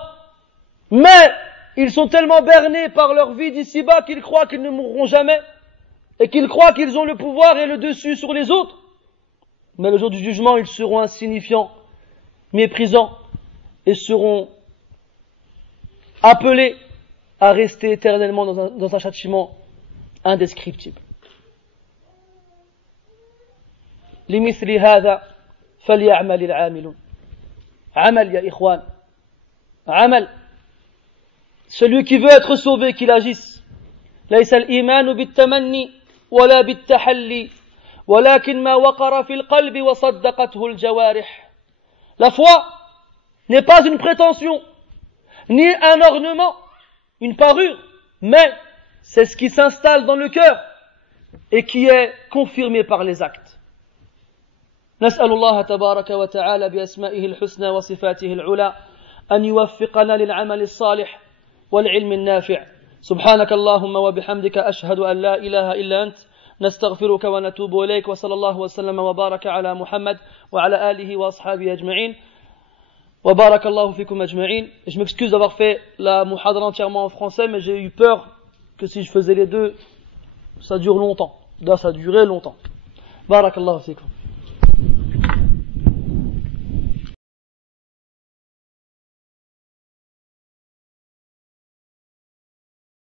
mais ils sont tellement bernés par leur vie d'ici-bas qu'ils croient qu'ils ne mourront jamais et qu'ils croient qu'ils ont le pouvoir et le dessus sur les autres, mais le jour du jugement ils seront insignifiants, méprisants et seront appelés à rester éternellement dans un châtiment indescriptible. لمثل هذا فليعمل العاملون. عمل يا إخوان, عمل. Celui qui veut être sauvé, qu'il agisse. ليس الإيمان بالتمني ولا بالتحلي ولكن ما وقر في القلب وصدقته الجوارح. La foi n'est pas une prétention, ni un ornement, une parure, mais c'est ce qui s'installe dans le cœur et qui est confirmé par les actes. نسأل الله تبارك وتعالى بأسمائه الحسنى وصفاته العلى أن يوفقنا للعمل الصالح والعلم النافع. سبحانك اللهم وبحمدك أشهد أن لا إله إلا أنت نستغفرك ونتوب إليك وصلى الله وسلم وبارك على محمد وعلى آله وأصحابه أجمعين وبارك الله فيكم أجمعين. Je m'excuse d'avoir fait la muhadara entièrement en français, mais j'ai eu peur que si je faisais les deux, ça dure longtemps. Là, ça durait longtemps. بارك الله فيكم.